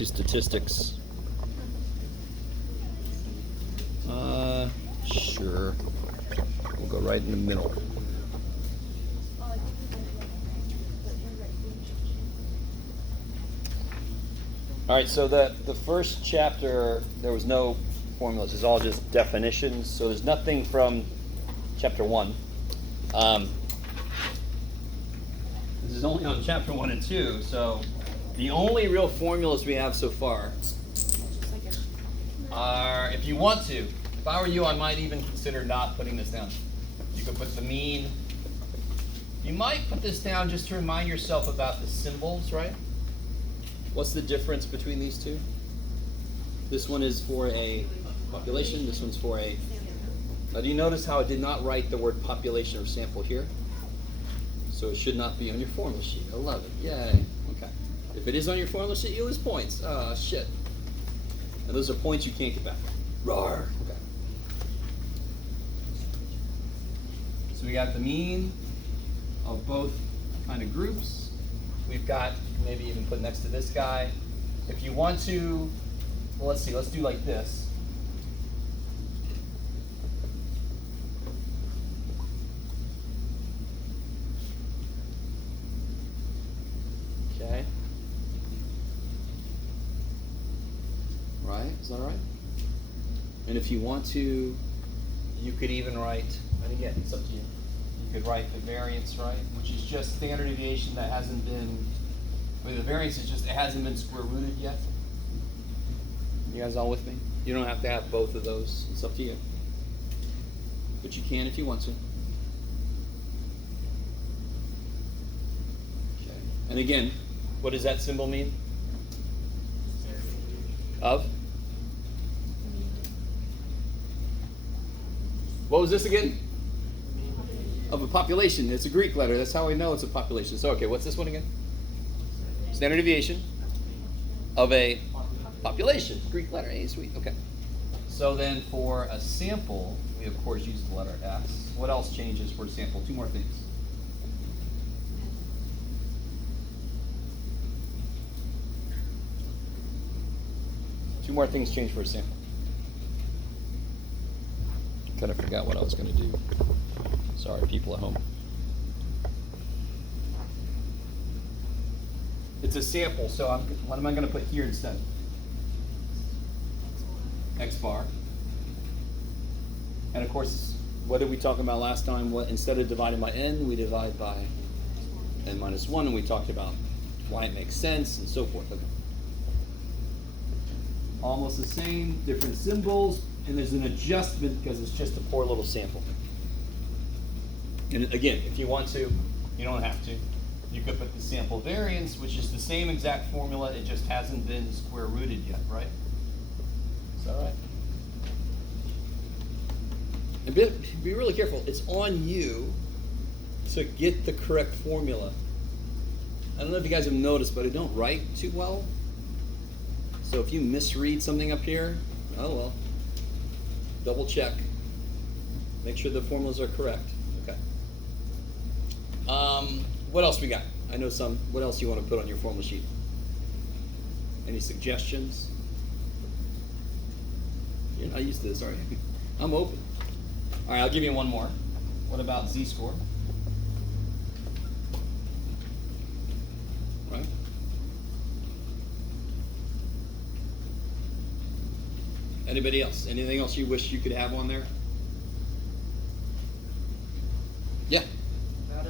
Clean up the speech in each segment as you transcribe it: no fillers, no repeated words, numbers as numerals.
to statistics. Sure. We'll go right in the middle. All right, so the first chapter, there was no formulas. It's all just definitions. So there's nothing from chapter 1. This is only on chapter 1 and 2. So the only real formulas we have so far are, if you want to, if I were you, I might even consider not putting this down. You could put the mean. You might put this down just to remind yourself about the symbols, right? What's the difference between these two? This one is for a population, this one's for a... Now do you notice how I did not write the word population or sample here? So it should not be on your formula sheet. I love it. Yay. Okay. If it is on your formula sheet, you lose points. Oh, shit. And those are points you can't get back. Roar. Okay. So we got the mean of both kind of groups. We've got, maybe even put next to this guy. If you want to, well, let's see, let's do like this. Okay. Right, is that right? And if you want to, you could even write, and again, it's up to you. You could write the variance, right, which is just standard deviation that hasn't been, the variance is just, it hasn't been square rooted yet. You guys all with me? You don't have to have both of those. It's up to you. But you can if you want to. Okay. And again, what does that symbol mean? Of? What was this again? Of a population. It's a Greek letter. That's how we know it's a population. So, okay, what's this one again? Standard deviation of a population. Greek letter. Hey, sweet. Okay. So then for a sample, we of course use the letter S. What else changes for a sample? Two more things. Two more things change for a sample. Kind of forgot what I was going to do. Sorry, people at home. It's a sample, so what am I going to put here instead? X bar. And of course, what did we talk about last time? What, instead of dividing by n, we divide by n minus 1, and we talked about why it makes sense and so forth. Okay. Almost the same, different symbols, and there's an adjustment because it's just a poor little sample. And again, if you want to, you don't have to. You could put the sample variance, which is the same exact formula, it just hasn't been square rooted yet, right? Is that right? And be really careful. It's on you to get the correct formula. I don't know if you guys have noticed, but I don't write too well. So if you misread something up here, oh well. Double check. Make sure the formulas are correct. Okay. What else we got? I know some. What else you want to put on your formula sheet? Any suggestions? You're not used to this, are you? I'm open. All right, I'll give you one more. What about z-score? Right? Anybody else? Anything else you wish you could have on there? Yeah. That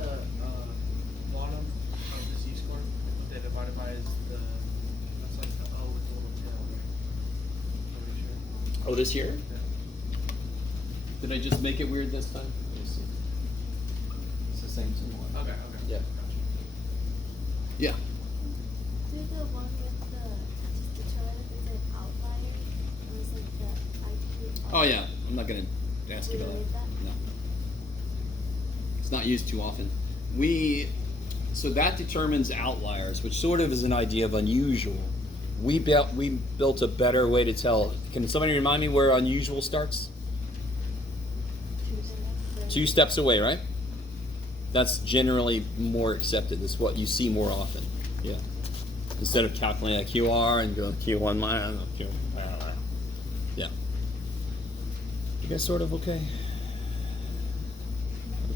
bottom of the z-score, what they divided by is that's like the O with the little tail, right? Are we sure? Oh, this year? Yeah. Did I just make it weird this time? Let me see. It's the same symbol. Okay. Yeah. Gotcha. Yeah. Do the one with the determine if it's an outlier. It was like the IQ. Oh yeah. I'm not gonna ask you We about don't need that. that? No. It's not used too often. So that determines outliers, which sort of is an idea of unusual. We built a better way to tell. Can somebody remind me where unusual starts? 2 steps away, right? That's generally more accepted. That's what you see more often. Yeah. Instead of calculating a QR and go Q1 minus Q. Yeah. You guys sort of okay?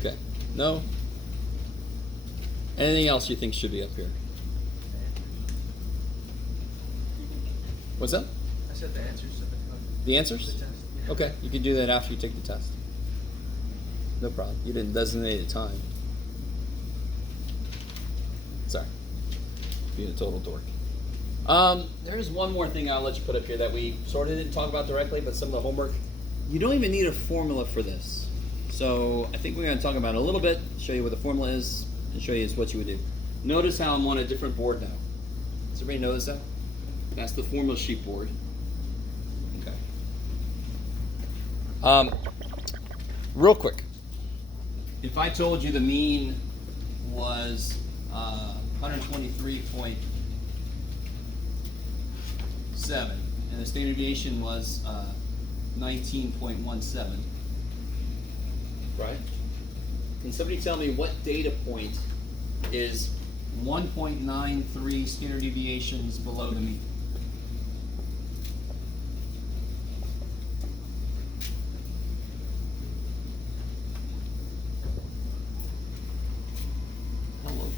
Okay. No? Anything else you think should be up here? What's that? I said the answers to The answers? the test. Yeah. Okay, you can do that after you take the test. No problem. You didn't designate a time. Sorry. Being a total dork. There's one more thing I'll let you put up here that we sort of didn't talk about directly, but some of the homework. You don't even need a formula for this. So I think we're going to talk about it a little bit, show you what the formula is, and show you what you would do. Notice how I'm on a different board now. Does everybody notice that? That's the formula sheet board. Okay. Real quick. If I told you the mean was 123.7 and the standard deviation was 19.17, right? Can somebody tell me what data point is 1.93 standard deviations below the mean?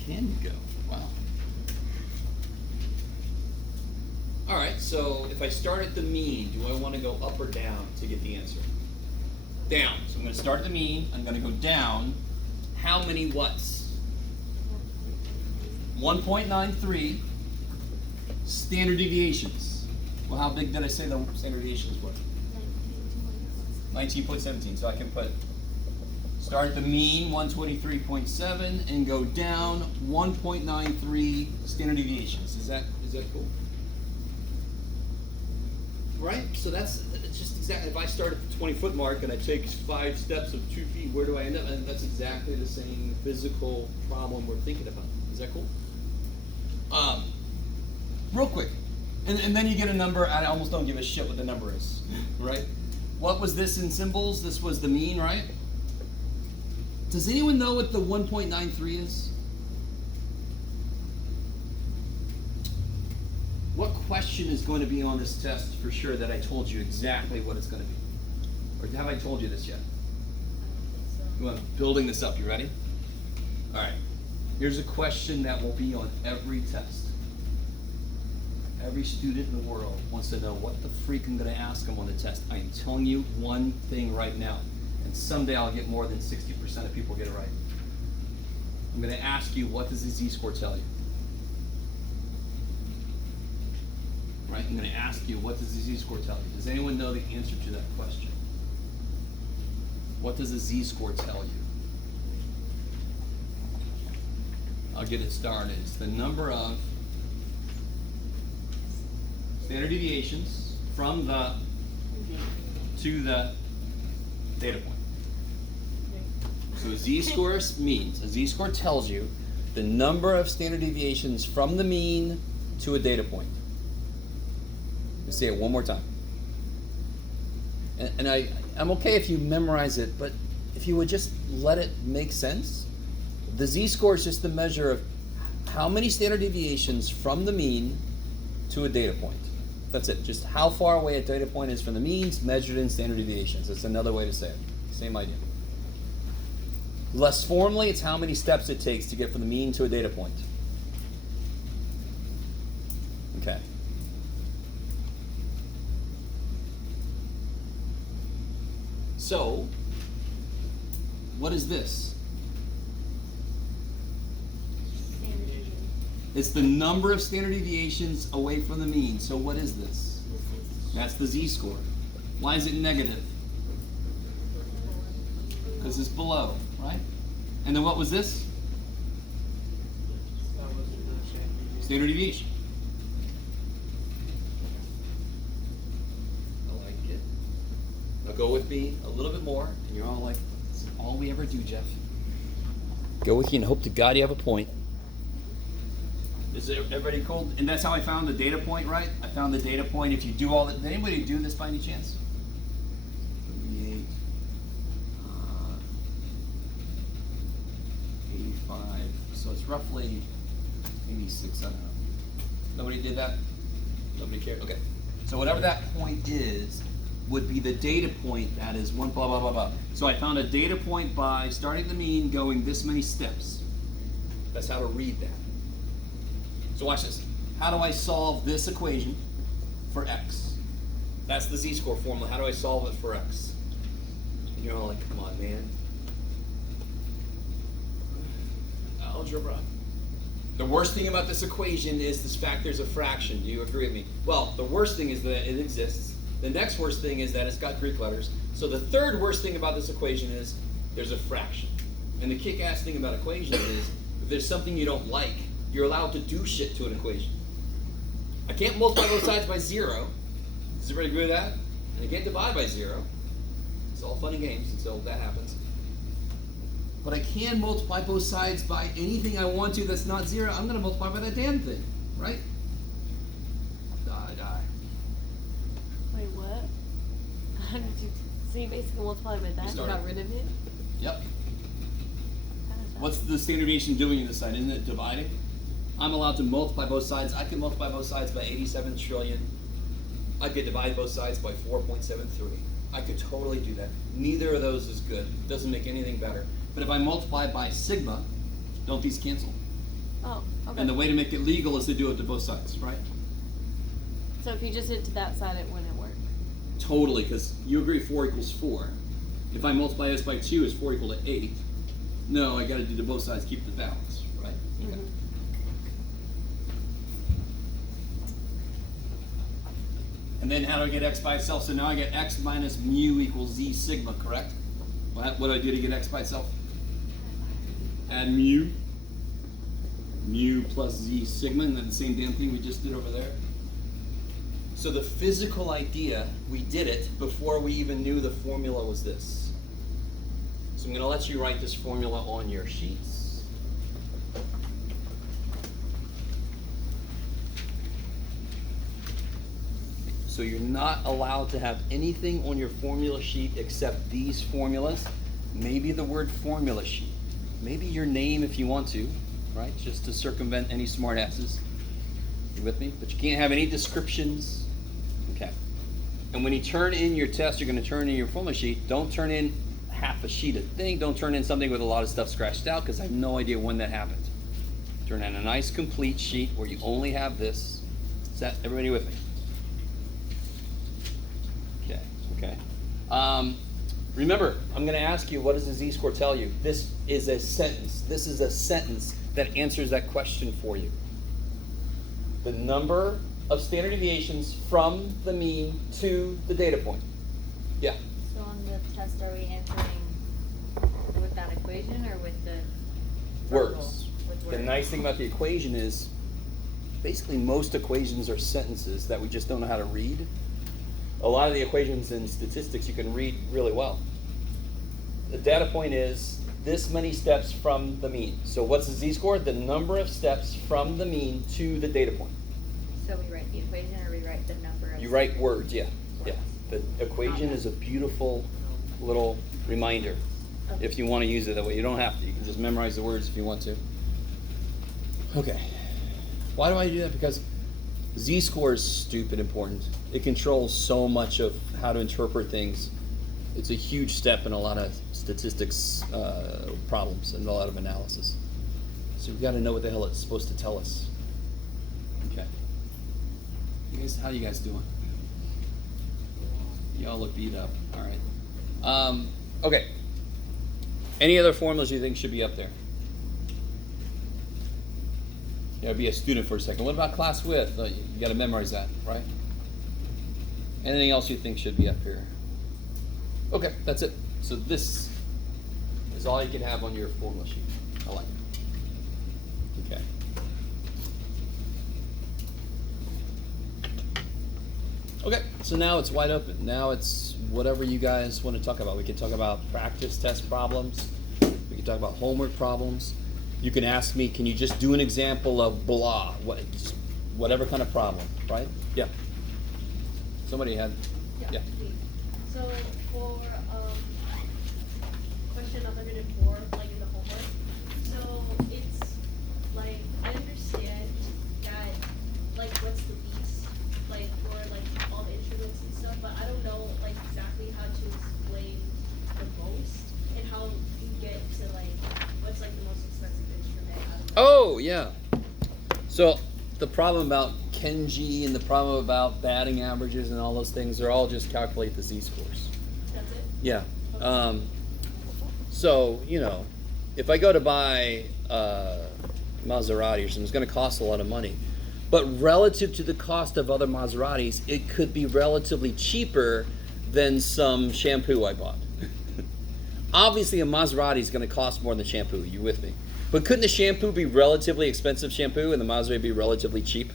Can you go? Wow. All right, so if I start at the mean, do I want to go up or down to get the answer? Down. So I'm going to start at the mean. I'm going to go down. How many what's? 1.93 standard deviations. Well, how big did I say the standard deviations were? 19.17. So I can put start at the mean, 123.7, and go down 1.93 standard deviations. Is that cool? Right? So it's just exactly, if I start at the 20-foot mark and I take 5 steps of 2 feet, where do I end up? And that's exactly the same physical problem we're thinking about. Is that cool? Real quick. And then you get a number, I almost don't give a shit what the number is. Right? What was this in symbols? This was the mean, right? Does anyone know what the 1.93 is? What question is going to be on this test for sure that I told you exactly what it's going to be? Or have I told you this yet? Well, I'm building this up. You ready? All right. Here's a question that will be on every test. Every student in the world wants to know what the freak I'm going to ask them on the test. I am telling you one thing right now. And someday I'll get more than 60% of people get it right. I'm going to ask you, what does the z-score tell you? Right? I'm going to ask you, what does the z-score tell you? Does anyone know the answer to that question? What does the z-score tell you? I'll get it started. It's the number of standard deviations from the to the data point. So a z-score means, a z-score tells you the number of standard deviations from the mean to a data point. Let's say it one more time. And I'm okay if you memorize it, but if you would just let it make sense. The z-score is just the measure of how many standard deviations from the mean to a data point. That's it. Just how far away a data point is from the means measured in standard deviations. That's another way to say it. Same idea. Less formally, it's how many steps it takes to get from the mean to a data point. Okay. So, what is this? It's the number of standard deviations away from the mean. So what is this? That's the z-score. Why is it negative? Because it's below, right? And then what was this? Standard deviation. I like it. Now go with me a little bit more, and you're all like, this is all we ever do, Jeff. Go with you and hope to God you have a point. Is everybody cool? And that's how I found the data point, right? I found the data point. If you do all that, did anybody do this by any chance? 38, 85. So it's roughly 86. I don't know. Nobody did that? Nobody cared? Okay. So whatever that point is, would be the data point that is one blah, blah, blah, blah. So I found a data point by starting the mean, going this many steps. That's how to read that. So watch this. How do I solve this equation for x? That's the z-score formula. How do I solve it for x? And you're all like, come on, man. Algebra. The worst thing about this equation is this fact there's a fraction. Do you agree with me? Well, the worst thing is that it exists. The next worst thing is that it's got Greek letters. So the third worst thing about this equation is there's a fraction. And the kick-ass thing about equations is if there's something you don't like, you're allowed to do shit to an equation. I can't multiply both sides by 0. Does everybody agree with that? And I can't divide by 0. It's all fun and games until that happens. But I can multiply both sides by anything I want to that's not 0. I'm going to multiply by that damn thing, right? Die. Wait, what? How did you? So you basically multiply by that and got rid of it? Yep. How does that What's the standard deviation doing in this side? Isn't it dividing? I'm allowed to multiply both sides. I can multiply both sides by 87 trillion. I could divide both sides by 4.73. I could totally do that. Neither of those is good. It doesn't make anything better. But if I multiply by sigma, don't these cancel? Oh, okay. And the way to make it legal is to do it to both sides, right? So if you just did it to that side, it wouldn't work. Totally, because you agree 4 equals 4. If I multiply this by 2, is 4 equal to 8? No, I got to do to both sides, keep the balance, right? Okay. Mhm. And then how do I get x by itself? So now I get x minus mu equals z sigma, correct? What do I do to get x by itself? Add mu plus z sigma, and then the same damn thing we just did over there. So the physical idea, we did it before we even knew the formula was this. So I'm going to let you write this formula on your sheets. So you're not allowed to have anything on your formula sheet except these formulas. Maybe the word formula sheet. Maybe your name if you want to, right? Just to circumvent any smart asses. You with me? But you can't have any descriptions. Okay. And when you turn in your test, you're going to turn in your formula sheet. Don't turn in half a sheet of thing. Don't turn in something with a lot of stuff scratched out because I have no idea when that happened. Turn in a nice complete sheet where you only have this. Is that everybody with me? Okay. Remember, I'm going to ask you, what does the z-score tell you? This is a sentence. This is a sentence that answers that question for you. The number of standard deviations from the mean to the data point. Yeah. So on the test, are we answering with that equation or with the verbal? Words. With The words. nice thing about the equation is, basically most equations are sentences that we just don't know how to read. A lot of the equations in statistics you can read really well. The data point is this many steps from the mean. So what's the z-score? The number of steps from the mean to the data point. So we write the equation or we write the number of You write standard words, yeah. words. The equation is a beautiful little reminder Okay. if you want to use it that way. You don't have to. You can just memorize the words if you want to. Okay. Why do I do that? Because z-score is stupid important. It controls so much of how to interpret things. It's a huge step in a lot of statistics problems and a lot of analysis. So we've got to know what the hell it's supposed to tell us. Okay. How you guys doing? Y'all look beat up. All right. Okay. Any other formulas you think should be up there? You gotta be a student for a second. What about class width? You gotta memorize that, right? Anything else you think should be up here? Okay, that's it. So this is all you can have on your formula sheet. I like it. Okay. Okay, so now it's wide open. Now it's whatever you guys want to talk about. We can talk about practice test problems. We can talk about homework problems. You can ask me, can you just do an example of blah, just whatever kind of problem, right? Yeah. Somebody had, yeah. So for question 104, like in the homework, so it's like I understand that like what's the piece, like for like all the instruments and stuff, but I don't know like exactly how to explain the most and how you get to like what's like the most expensive instrument out of it. Oh, yeah. So the problem about Kenji and the problem about batting averages and all those things, they're all just calculate the Z-scores. That's it? Yeah. So, if I go to buy Maserati or something, it's going to cost a lot of money. But relative to the cost of other Maseratis, it could be relatively cheaper than some shampoo I bought. Obviously, a Maserati is going to cost more than shampoo. You with me? But couldn't the shampoo be relatively expensive shampoo and the Maserati be relatively cheap?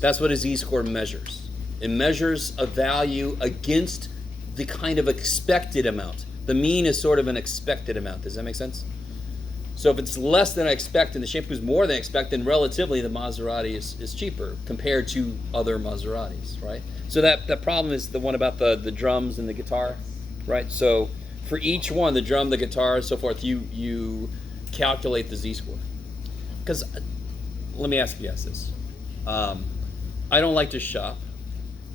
That's what a Z-score measures. It measures a value against the kind of expected amount. The mean is sort of an expected amount. Does that make sense? So if it's less than I expect and the shampoo is more than I expect, then relatively the Maserati is cheaper compared to other Maseratis, right? So that problem is the one about the drums and the guitar, right? So for each one, the drum, the guitar, so forth, you calculate the Z-score. Because let me ask you guys this. I don't like to shop,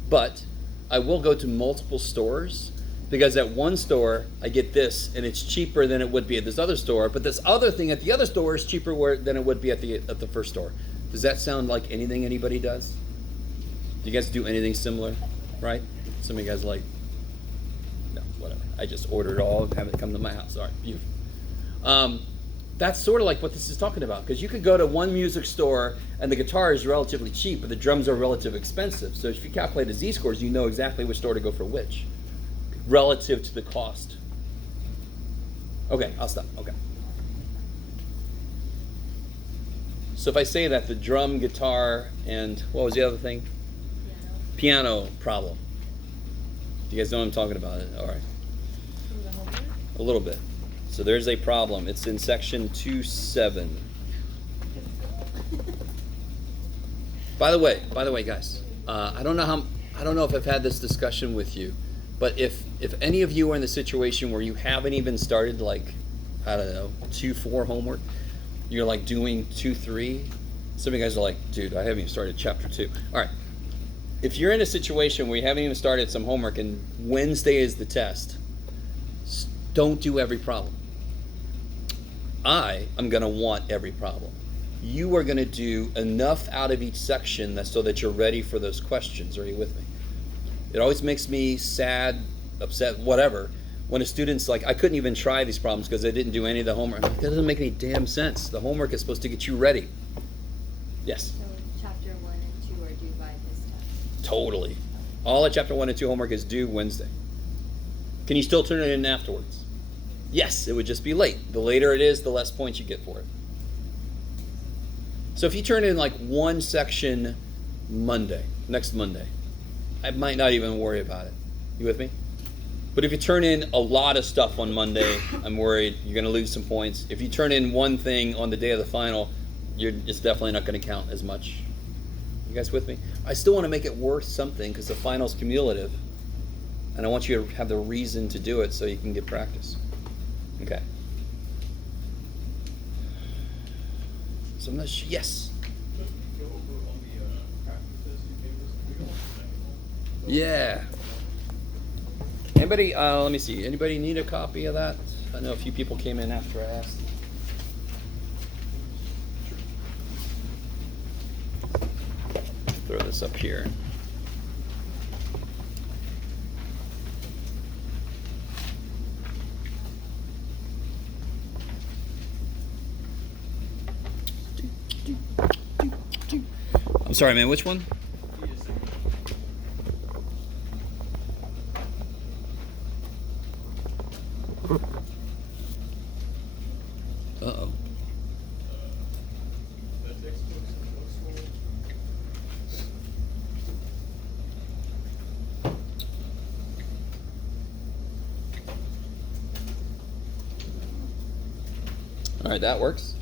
but I will go to multiple stores because at one store I get this and it's cheaper than it would be at this other store, but this other thing at the other store is cheaper than it would be at the first store. Does that sound like anything anybody does? Do you guys do anything similar? Right? Some of you guys like, no, whatever. I just order it all and have it come to my house. All right, beautiful. That's sort of like what this is talking about, because you could go to one music store and the guitar is relatively cheap, but the drums are relatively expensive. So if you calculate the Z-scores, you know exactly which store to go for which, relative to the cost. Okay, I'll stop. Okay. So if I say that the drum, guitar, and what was the other thing? Piano problem. Do you guys know what I'm talking about? All right. A little bit. So there's a problem. It's in section 2.7. By the way, guys, I don't know if I've had this discussion with you, but if any of you are in the situation where you haven't even started, like, I don't know, 2.4 homework, you're like doing 2.3. Some of you guys are like, dude, I haven't even started chapter 2. All right. If you're in a situation where you haven't even started some homework and Wednesday is the test, don't do every problem. I am going to want every problem. You are going to do enough out of each section so that you're ready for those questions. Are you with me? It always makes me sad, upset, whatever, when a student's like, I couldn't even try these problems because I didn't do any of the homework. That doesn't make any damn sense. The homework is supposed to get you ready. Yes? So chapter 1 and 2 are due by this test? Totally. All of chapter 1 and 2 homework is due Wednesday. Can you still turn it in afterwards? Yes, it would just be late. The later it is, the less points you get for it. So if you turn in like one section next Monday, I might not even worry about it. You with me? But if you turn in a lot of stuff on Monday, I'm worried you're going to lose some points. If you turn in one thing on the day of the final, it's definitely not going to count as much. You guys with me? I still want to make it worth something because the final's cumulative. And I want you to have the reason to do it so you can get practice. Okay. So I'm not sure. Yes. Yeah. Anybody? Let me see. Anybody need a copy of that? I know a few people came in after I asked. Throw this up here. I'm sorry, man. Which one? Uh-oh. All right, that works.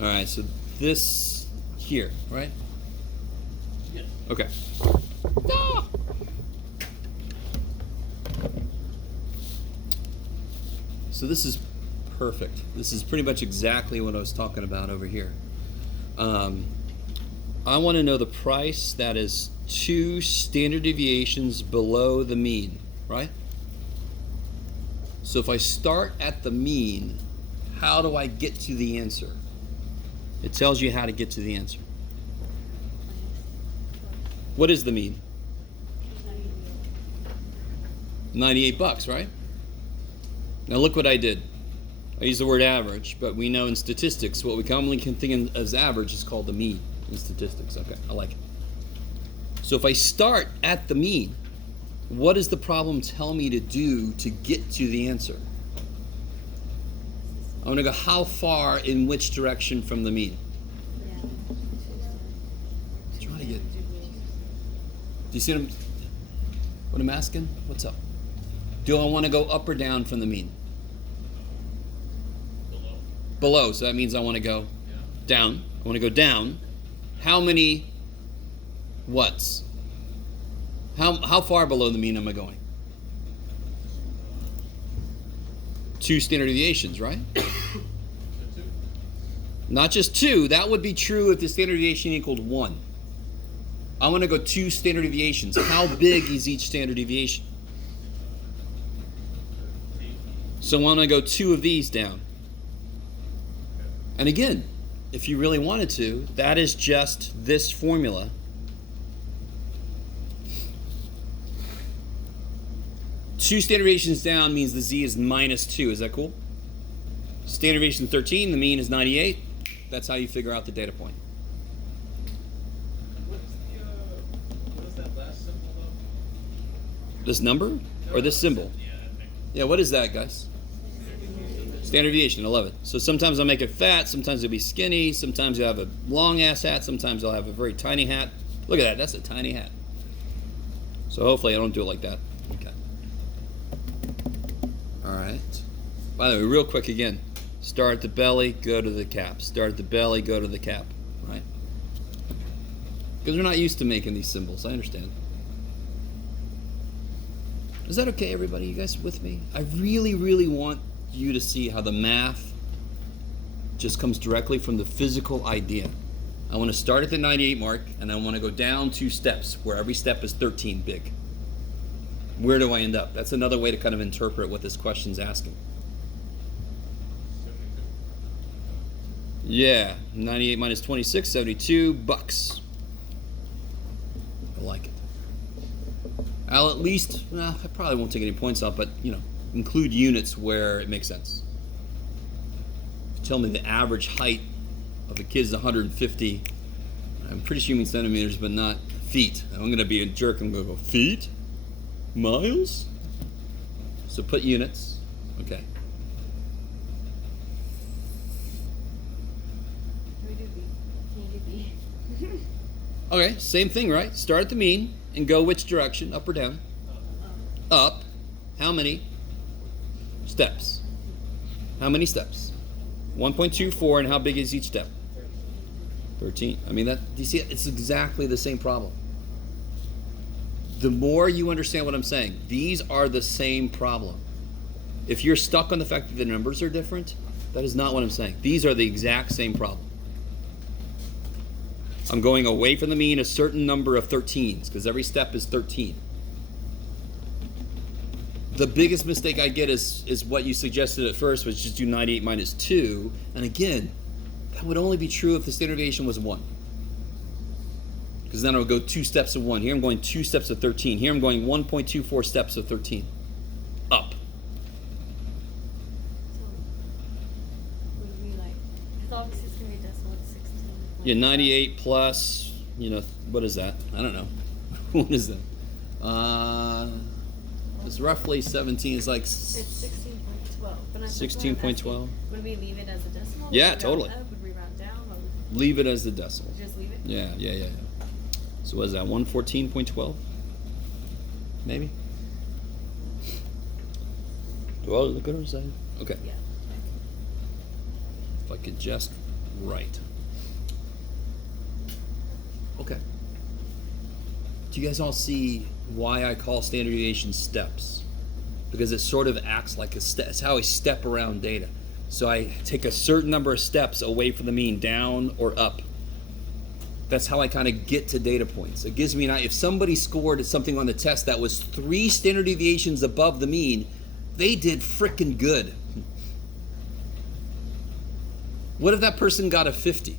All right, so this here, right? Yes. Okay. Ah! So this is perfect. This is pretty much exactly what I was talking about over here. I want to know the price that is 2 standard deviations below the mean, right? So if I start at the mean, how do I get to the answer? It tells you how to get to the answer. What is the mean? $98, right? Now look what I did. I used the word average, but we know in statistics what we commonly can think of as average is called the mean in statistics. Okay, I like it. So if I start at the mean, what does the problem tell me to do to get to the answer? I'm going to go how far in which direction from the mean? Trying to get. Do you see what I'm asking? What's up? Do I want to go up or down from the mean? Below. So that means I want to go down. I want to go down. How many whats? How far below the mean am I going? 2 standard deviations, right? Not just 2. That would be true if the standard deviation equaled 1. I want to go 2 standard deviations. How big is each standard deviation? So I want to go 2 of these down. And again, if you really wanted to, that is just this formula. Two standard deviations down means the z is -2. Is that cool? Standard deviation 13, the mean is 98. That's how you figure out the data point. What is that last symbol though? This number or this symbol? Yeah, what is that, guys? Standard deviation, I love it. So sometimes I'll make it fat, sometimes it'll be skinny, sometimes you'll have a long ass hat, sometimes I'll have a very tiny hat. Look at that, that's a tiny hat. So hopefully I don't do it like that. Okay. Alright. By the way, real quick again. Start at the belly, go to the cap. Start at the belly, go to the cap. Right? Because we're not used to making these symbols, I understand. Is that okay, everybody? You guys with me? I really, really want you to see how the math just comes directly from the physical idea. I want to start at the 98 mark, and I want to go down 2 steps, where every step is 13 big. Where do I end up? That's another way to kind of interpret what this question's asking. Yeah, 98 minus 26, 72 bucks. I like it. I'll at least, I probably won't take any points off, but, include units where it makes sense. If you tell me the average height of a kid is 150, I'm pretty sure you mean centimeters, but not feet. I'm going to be a jerk. I'm going to go, feet? Miles? So put units. Okay. Okay, same thing, right? Start at the mean and go which direction? Up or down? Up. How many steps? How many steps? 1.24, and how big is each step? 13. I mean, do you see it? It's exactly the same problem. The more you understand what I'm saying, these are the same problem. If you're stuck on the fact that the numbers are different, that is not what I'm saying. These are the exact same problem. I'm going away from the mean a certain number of 13s, because every step is 13. The biggest mistake I get is what you suggested at first, which is just do 98 minus 2. And again, that would only be true if the standard deviation was 1. Because then I would go 2 steps of 1. Here I'm going 2 steps of 13. Here I'm going 1.24 steps of 13. Up. So, would we like, because obviously it's going to be decimal, it's 16. Yeah, 98 plus, what is that? I don't know. What is that? It's roughly 17. It's like It's 16.12. But I'm 16.12. Would we leave it as a decimal? Yeah, Would we round totally. Up? Would we round down? Or would Leave it as the decimal. we just leave it? Yeah. So what is that, 114.12? Maybe? Do I look at her side? Okay. Yeah. If I could just write. Okay. do you guys all see why I call standard deviation steps? Because it sort of acts like a step. It's how I step around data. So I take a certain number of steps away from the mean, down or up. That's how I kind of get to data points. It gives me an idea. If somebody scored something on the test that was 3 standard deviations above the mean, they did frickin' good. What if that person got a 50?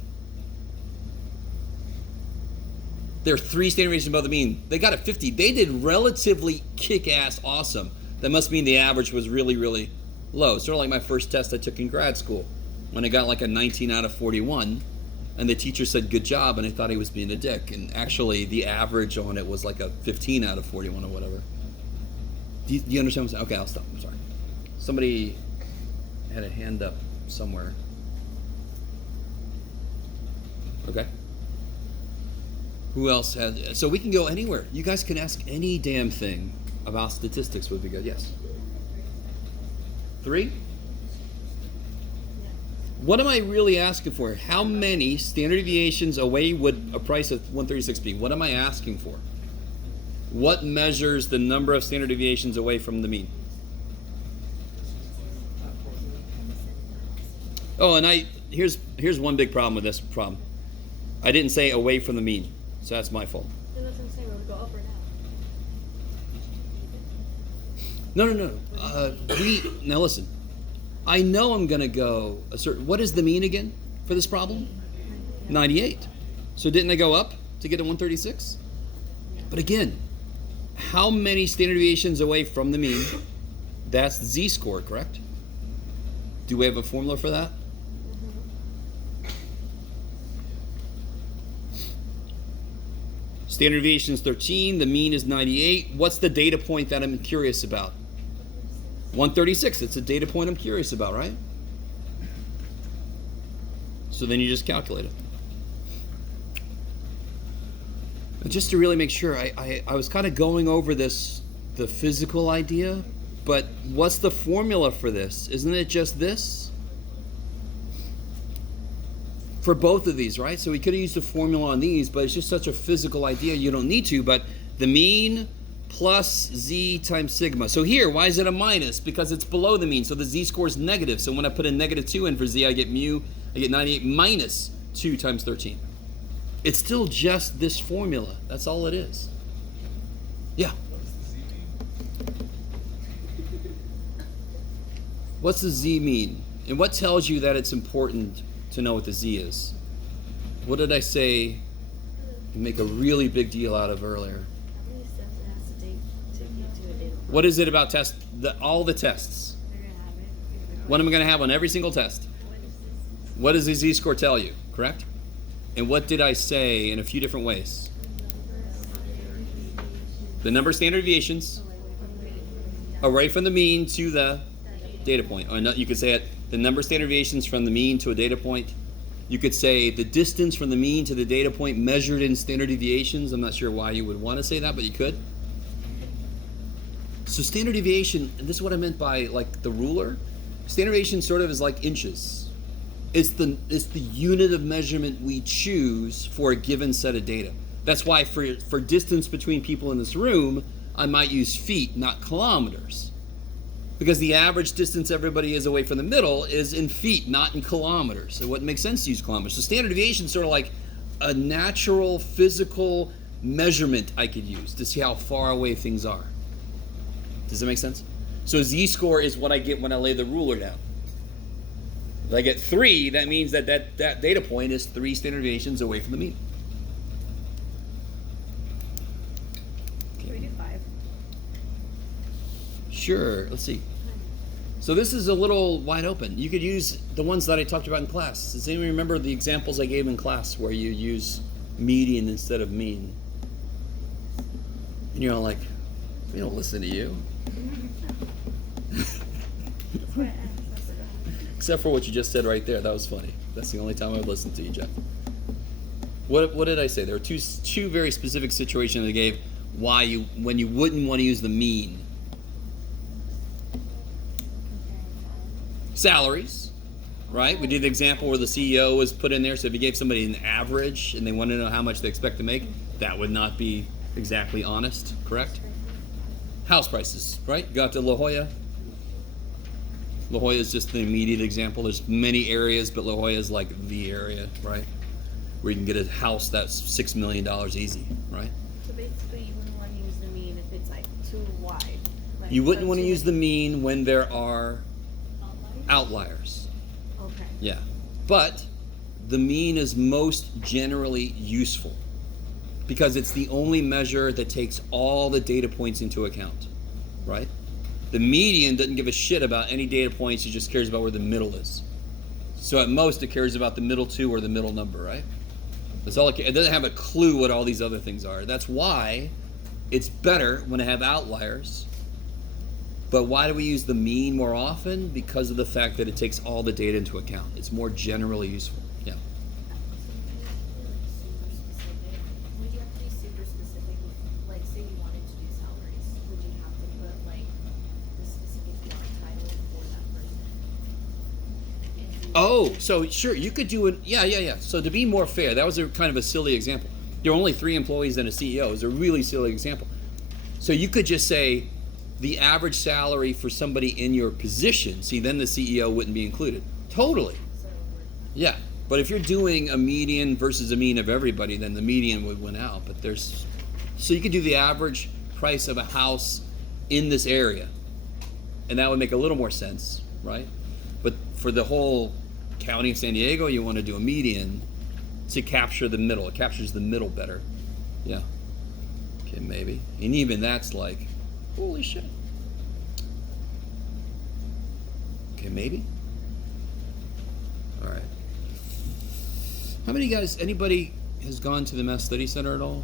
They're 3 standard deviations above the mean. They got a 50. They did relatively kick-ass awesome. That must mean the average was really, really low. Sort of like my first test I took in grad school when I got like a 19 out of 41. And the teacher said, good job, and I thought he was being a dick. And actually, the average on it was like a 15 out of 41 or whatever. Do you understand what I'm saying? Okay, I'll stop. I'm sorry. Somebody had a hand up somewhere. Okay. Who else has? So we can go anywhere. You guys can ask any damn thing about statistics would be good. Yes. 3? What am I really asking for? How many standard deviations away would a price of 136 be? What am I asking for? What measures the number of standard deviations away from the mean? Oh, and here's one big problem with this problem. I didn't say away from the mean, so that's my fault. Then that's what I'm saying, we would go up or down. No. Now listen. I know I'm going to go a certain... What is the mean again for this problem? 98. So didn't I go up to get to 136? But again, how many standard deviations away from the mean? That's the z-score, correct? Do we have a formula for that? Standard deviation is 13. The mean is 98. What's the data point that I'm curious about? 136. It's a data point I'm curious about, right? So then you just calculate it. And just to really make sure, I was kind of going over the physical idea, but what's the formula for this? Isn't it just this? For both of these, right? So we could have used the formula on these, but it's just such a physical idea, you don't need to, but the mean plus z times sigma. So here, why is it a minus? Because it's below the mean, so the z-score is negative. So when I put a negative 2 in for z, I get 98 minus 2 times 13. It's still just this formula. That's all it is. Yeah? What's the z mean? And what tells you that it's important to know what the z is? What did I say and make a really big deal out of earlier? What is it about all the tests? What am I going to have on every single test? What does the z-score tell you, correct? And what did I say in a few different ways? The number of standard deviations away from the mean to the data point. Or you could say it, the number of standard deviations from the mean to a data point. You could say the distance from the mean to the data point measured in standard deviations. I'm not sure why you would want to say that, but you could. So standard deviation, and this is what I meant by like the ruler. Standard deviation sort of is like inches. It's the unit of measurement we choose for a given set of data. That's why for distance between people in this room, I might use feet, not kilometers. Because the average distance everybody is away from the middle is in feet, not in kilometers. So it wouldn't make sense to use kilometers. So standard deviation is sort of like a natural physical measurement I could use to see how far away things are. Does that make sense? So z-score is what I get when I lay the ruler down. If I get 3, that means that data point is 3 standard deviations away from the mean. Can we do 5? Sure, let's see. So this is a little wide open. You could use the ones that I talked about in class. Does anyone remember the examples I gave in class where you use median instead of mean? And you're all like, we don't listen to you. Except for what you just said right there. That was funny. That's the only time I would listen to you, Jeff. What did I say? There were two very specific situations I gave when you wouldn't want to use the mean. Salaries, right? We did the example where the CEO was put in there. So if you gave somebody an average and they wanted to know how much they expect to make, that would not be exactly honest, correct? House prices, right? Got to La Jolla. La Jolla is just the immediate example. There's many areas, but La Jolla is like the area, right? Where you can get a house that's $6 million easy, right? So basically, you wouldn't want to use the mean if it's like too wide. Like, You wouldn't so want to too use the many- mean when there are Outliers? outliers. Okay. Yeah. But the mean is most generally useful because it's the only measure that takes all the data points into account, right? The median doesn't give a shit about any data points, it just cares about where the middle is. So at most, it cares about the middle two or the middle number, right? That's all it doesn't have a clue what all these other things are. That's why it's better when I have outliers. But why do we use the mean more often? Because of the fact that it takes all the data into account. It's more generally useful. Yeah. Would you have to be super specific? Like, say you wanted to do salaries, would you have to put like the specific job title for that person? Oh, so sure, you could do it. Yeah. So to be more fair, that was a kind of a silly example. There are only 3 employees and a CEO. It's a really silly example. So you could just say the average salary for somebody in your position. See, then the CEO wouldn't be included. Totally. So we're Yeah. But if you're doing a median versus a mean of everybody, then the median would win out. But so you could do the average price of a house in this area. And that would make a little more sense, right? But for the whole county of San Diego, you want to do a median to capture the middle. It captures the middle better. Yeah. Okay, maybe. And even that's like, holy shit. Okay, maybe. All right. How many guys, anybody has gone to the Math Study Center at all?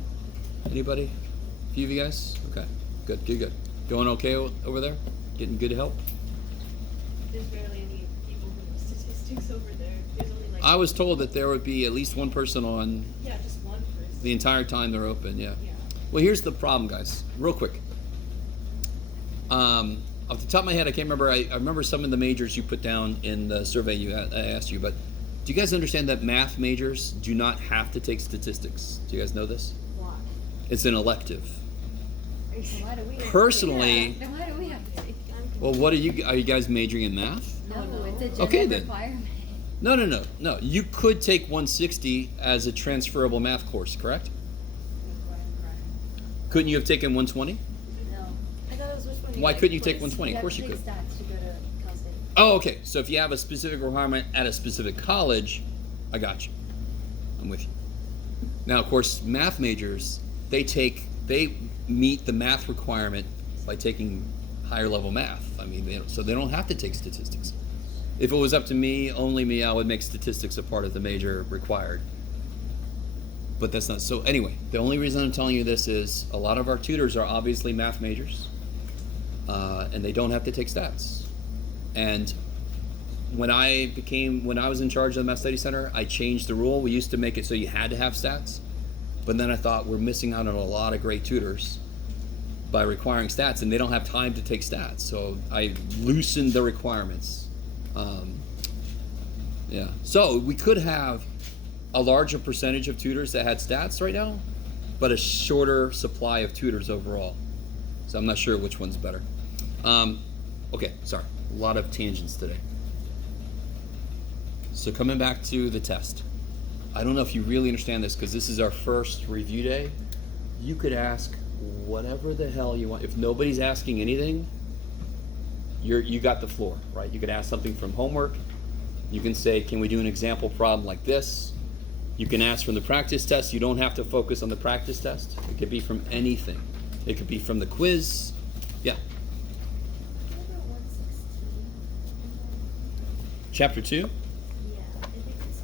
Anybody? A few of you guys? Okay, good. Going okay over there? Getting good help? There's barely any people who know statistics over there. There's only like. I was told that there would be at least one person on Yeah, just one person. the entire time they're open, yeah. Yeah. Well, here's the problem, guys. Real quick. Off the top of my head, I can't remember. I remember some of the majors you put down in the survey I asked you, but do you guys understand that math majors do not have to take statistics? Do you guys know this? why? It's an elective. So why do we have to Personally- take that? Then why do we have to take that? Well, are you guys majoring in math? No, no. it's a general Okay, then. requirement. No. You could take 160 as a transferable math course, correct? Couldn't you have taken 120? No. I thought it was which one. Why like, couldn't you take quiz. 120? Of course you have could. to take stats to go to Cal State. Oh, okay. So if you have a specific requirement at a specific college, I got you. I'm with you. Now, of course, math majors, they meet the math requirement by taking higher level math. I mean, they don't have to take statistics. If it was up to me, only me, I would make statistics a part of the major required. But that's not so. Anyway, the only reason I'm telling you this is a lot of our tutors are obviously math majors, and they don't have to take stats. And when I was in charge of the Math Study Center, I changed the rule. We used to make it so you had to have stats, but then I thought we're missing out on a lot of great tutors by requiring stats, and they don't have time to take stats. So I loosened the requirements. Yeah. So we could have a larger percentage of tutors that had stats right now, but a shorter supply of tutors overall. So I'm not sure which one's better. Okay, sorry. A lot of tangents today. So coming back to the test. I don't know if you really understand this because this is our first review day. You could ask whatever the hell you want. If nobody's asking anything, you got the floor, right? You could ask something from homework. You can say, can we do an example problem like this? You can ask from the practice test. You don't have to focus on the practice test. It could be from anything. It could be from the quiz. Yeah. What about 116? Chapter 2? Yeah, I think it's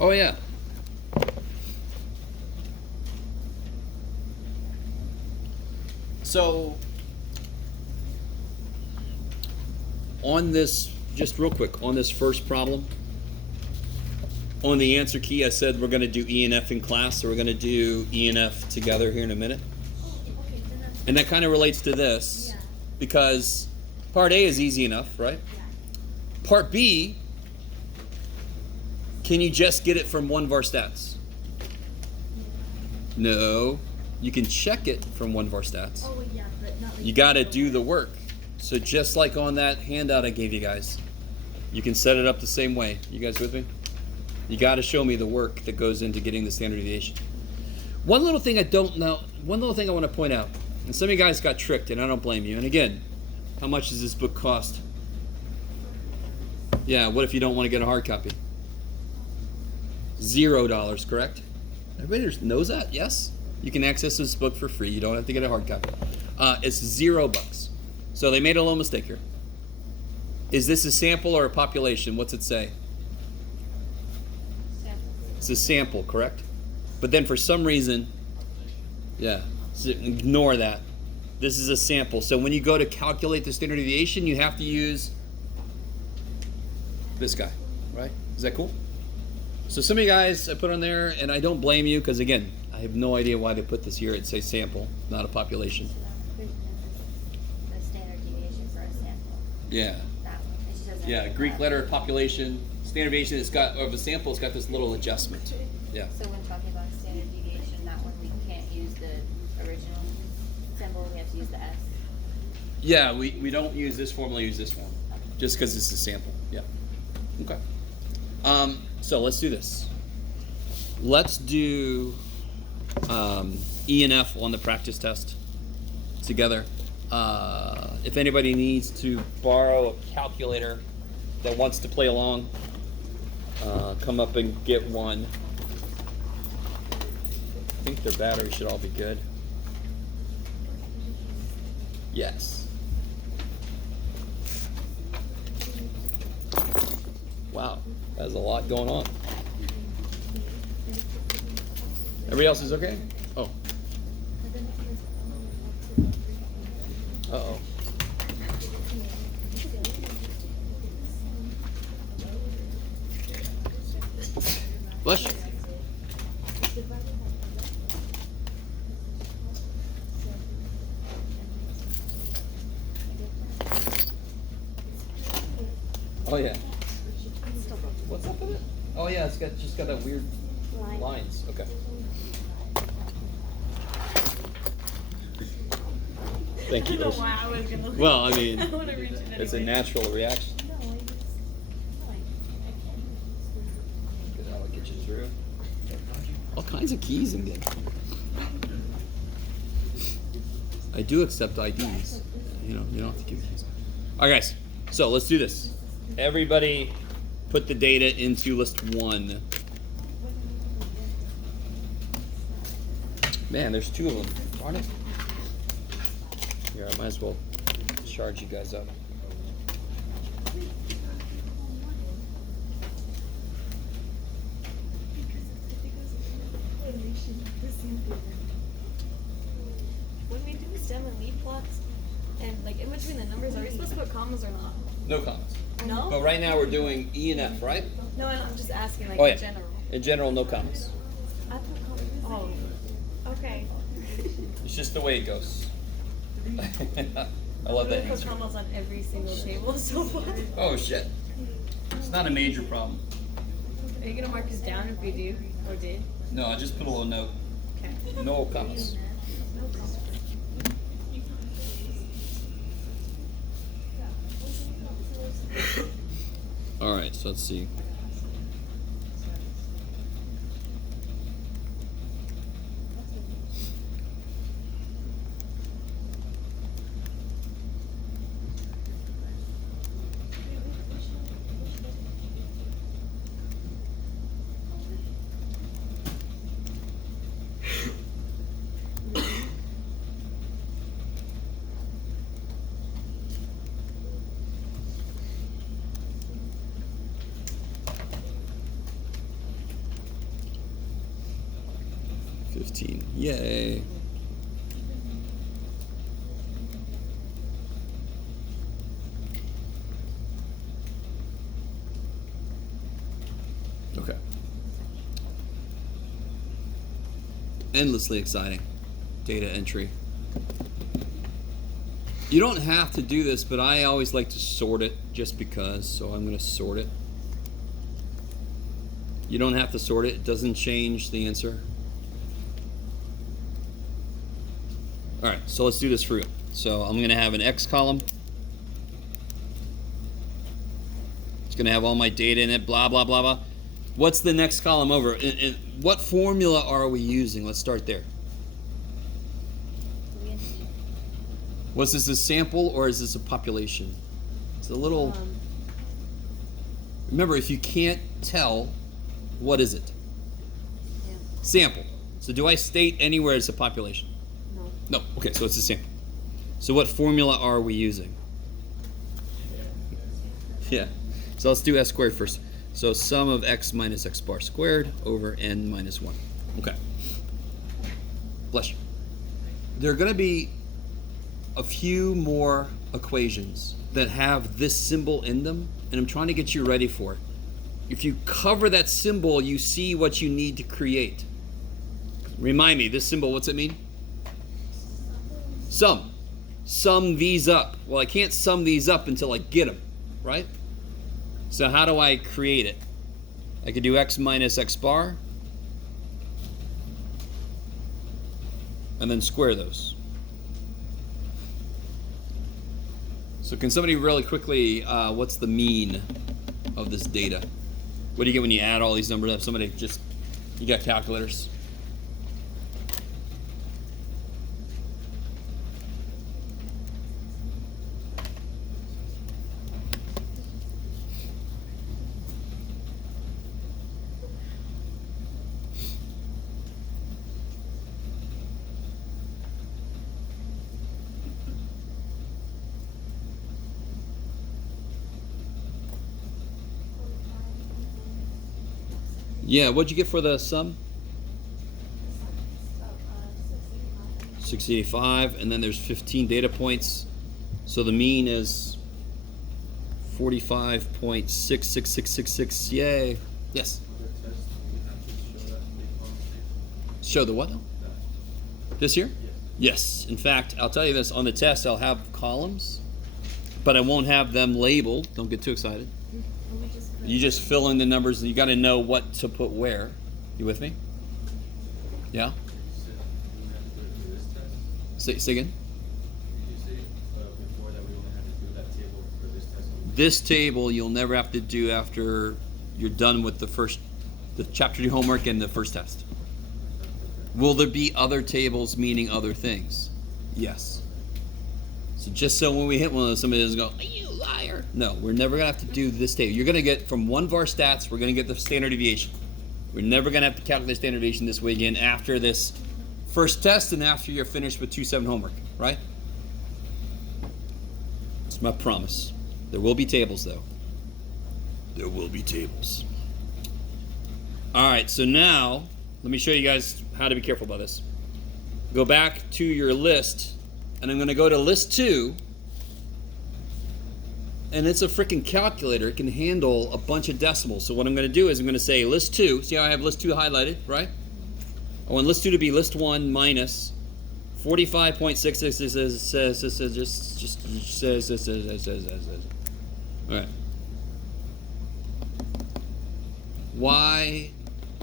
Oh, yeah. So, on this, just real quick, on this first problem, on the answer key, I said we're going to do E and F in class, so we're going to do E and F together here in a minute. Oh, okay, then And that kind of relates to this, Yeah. because part A is easy enough, right? Yeah. Part B, can you just get it from one of our stats? No, you can check it from one of our stats. Oh, well, yeah, but not like. You got to do the work. So just like on that handout I gave you guys, you can set it up the same way. You guys with me? You got to show me the work that goes into getting the standard deviation. One little thing I don't know, one little thing I want to point out, and some of you guys got tricked, and I don't blame you. And again, how much does this book cost? Yeah, what if you don't want to get a hard copy? $0, correct? Everybody knows that, yes? You can access this book for free. You don't have to get a hard copy. It's $0. So they made a little mistake here. Is this a sample or a population? What's it say? It's a sample, correct? But then for some reason, yeah, so ignore that. This is a sample. So when you go to calculate the standard deviation, you have to use this guy, right? Is that cool? So some of you guys I put on there, and I don't blame you, because again, I have no idea why they put this here. It says sample, not a population. The standard deviation for a sample. Yeah. That one. It just doesn't Yeah, have Greek that. letter, population, standard deviation, it's got, of a sample, it's got this little adjustment. Yeah. So when talking about standard deviation, that one we can't use the original symbol, we have to use the S. Yeah, we don't use this formula, use this one. Just because it's a sample. Yeah. Okay. So let's do this. Let's do E and F on the practice test together. If anybody needs to borrow a calculator that wants to play along, come up and get one. I think their battery should all be good. Yes. Wow, there's a lot going on. Everybody else is okay? Oh. Uh-oh. Bless you. Oh yeah. What's up with it? Oh yeah, it's got just got that weird lines. Okay. Thank you. I don't know why I was gonna. Well, I mean, I wanna reach it it's a anyway. natural reaction. No, I just. Because that'll get you through. All kinds of keys in there. I do accept IDs. You know, you don't have to give me keys. All right, guys. So let's do this. Everybody, put the data into list 1. Man, there's 2 of them. Darn it. Here, I might as well charge you guys up. When we do stem and leaf plots, and like in between the numbers, are we supposed to put commas or not? No comments. No? But right now we're doing E and F, right? No, I'm just asking like Oh yeah. in general. In general, no comments. I put commas. Oh. Okay. It's just the way it goes. I love that We put answer. commas on every single table so far. Oh shit. It's not a major problem. Are you gonna mark us down if we do or did? No, I just put a little note. Okay. No comments. No comments. All right, so let's see. Yay. Okay. Endlessly exciting data entry. You don't have to do this, but I always like to sort it just because, so I'm going to sort it. You don't have to sort it. It doesn't change the answer. All right, so let's do this for real. So I'm going to have an X column. It's going to have all my data in it, blah, blah, blah, blah. What's the next column over? And what formula are we using? Let's start there. Was this a sample or is this a population? It's a little... Remember, if you can't tell, what is it? Sample. So do I state anywhere it's a population? No. No. Okay, so it's a sample. So what formula are we using? Yeah. So let's do S squared first. So sum of x minus x bar squared over n minus 1. Okay. Bless you. There are going to be a few more equations that have this symbol in them, and I'm trying to get you ready for it. If you cover that symbol, you see what you need to create. Remind me, this symbol, what's it mean? Sum. Sum these up. Well, I can't sum these up until I get them, right? So how do I create it? I could do x minus x bar, and then square those. So can somebody really quickly, what's the mean of this data? What do you get when you add all these numbers up? Somebody just, you got calculators? Yeah, what'd you get for the sum? 685, and then there's 15 data points. So the mean is 45.66666. Yay. Yes. Show the what? This here? Yes. In fact, I'll tell you this, on the test I'll have columns, but I won't have them labeled. Don't get too excited. You just fill in the numbers. You got to know what to put where. You with me? Yeah? Say again? This table you'll never have to do after you're done with the chapter 2 homework and the first test. Will there be other tables meaning other things? Yes. So just so when we hit one of those, somebody doesn't go, "Are you liar?" No, we're never going to have to do this table. You're going to get from one var stats, we're going to get the standard deviation. We're never going to have to calculate standard deviation this way again after this first test and after you're finished with 2-7 homework, right? It's my promise. There will be tables, though. There will be tables. All right, so now let me show you guys how to be careful about this. Go back to your list, and I'm going to go to list 2. And it's a freaking calculator. It can handle a bunch of decimals. So what I'm going to do is I'm going to say list 2. See how I have list 2 highlighted, right? I want list 2 to be list 1 minus 45.66. All right. Why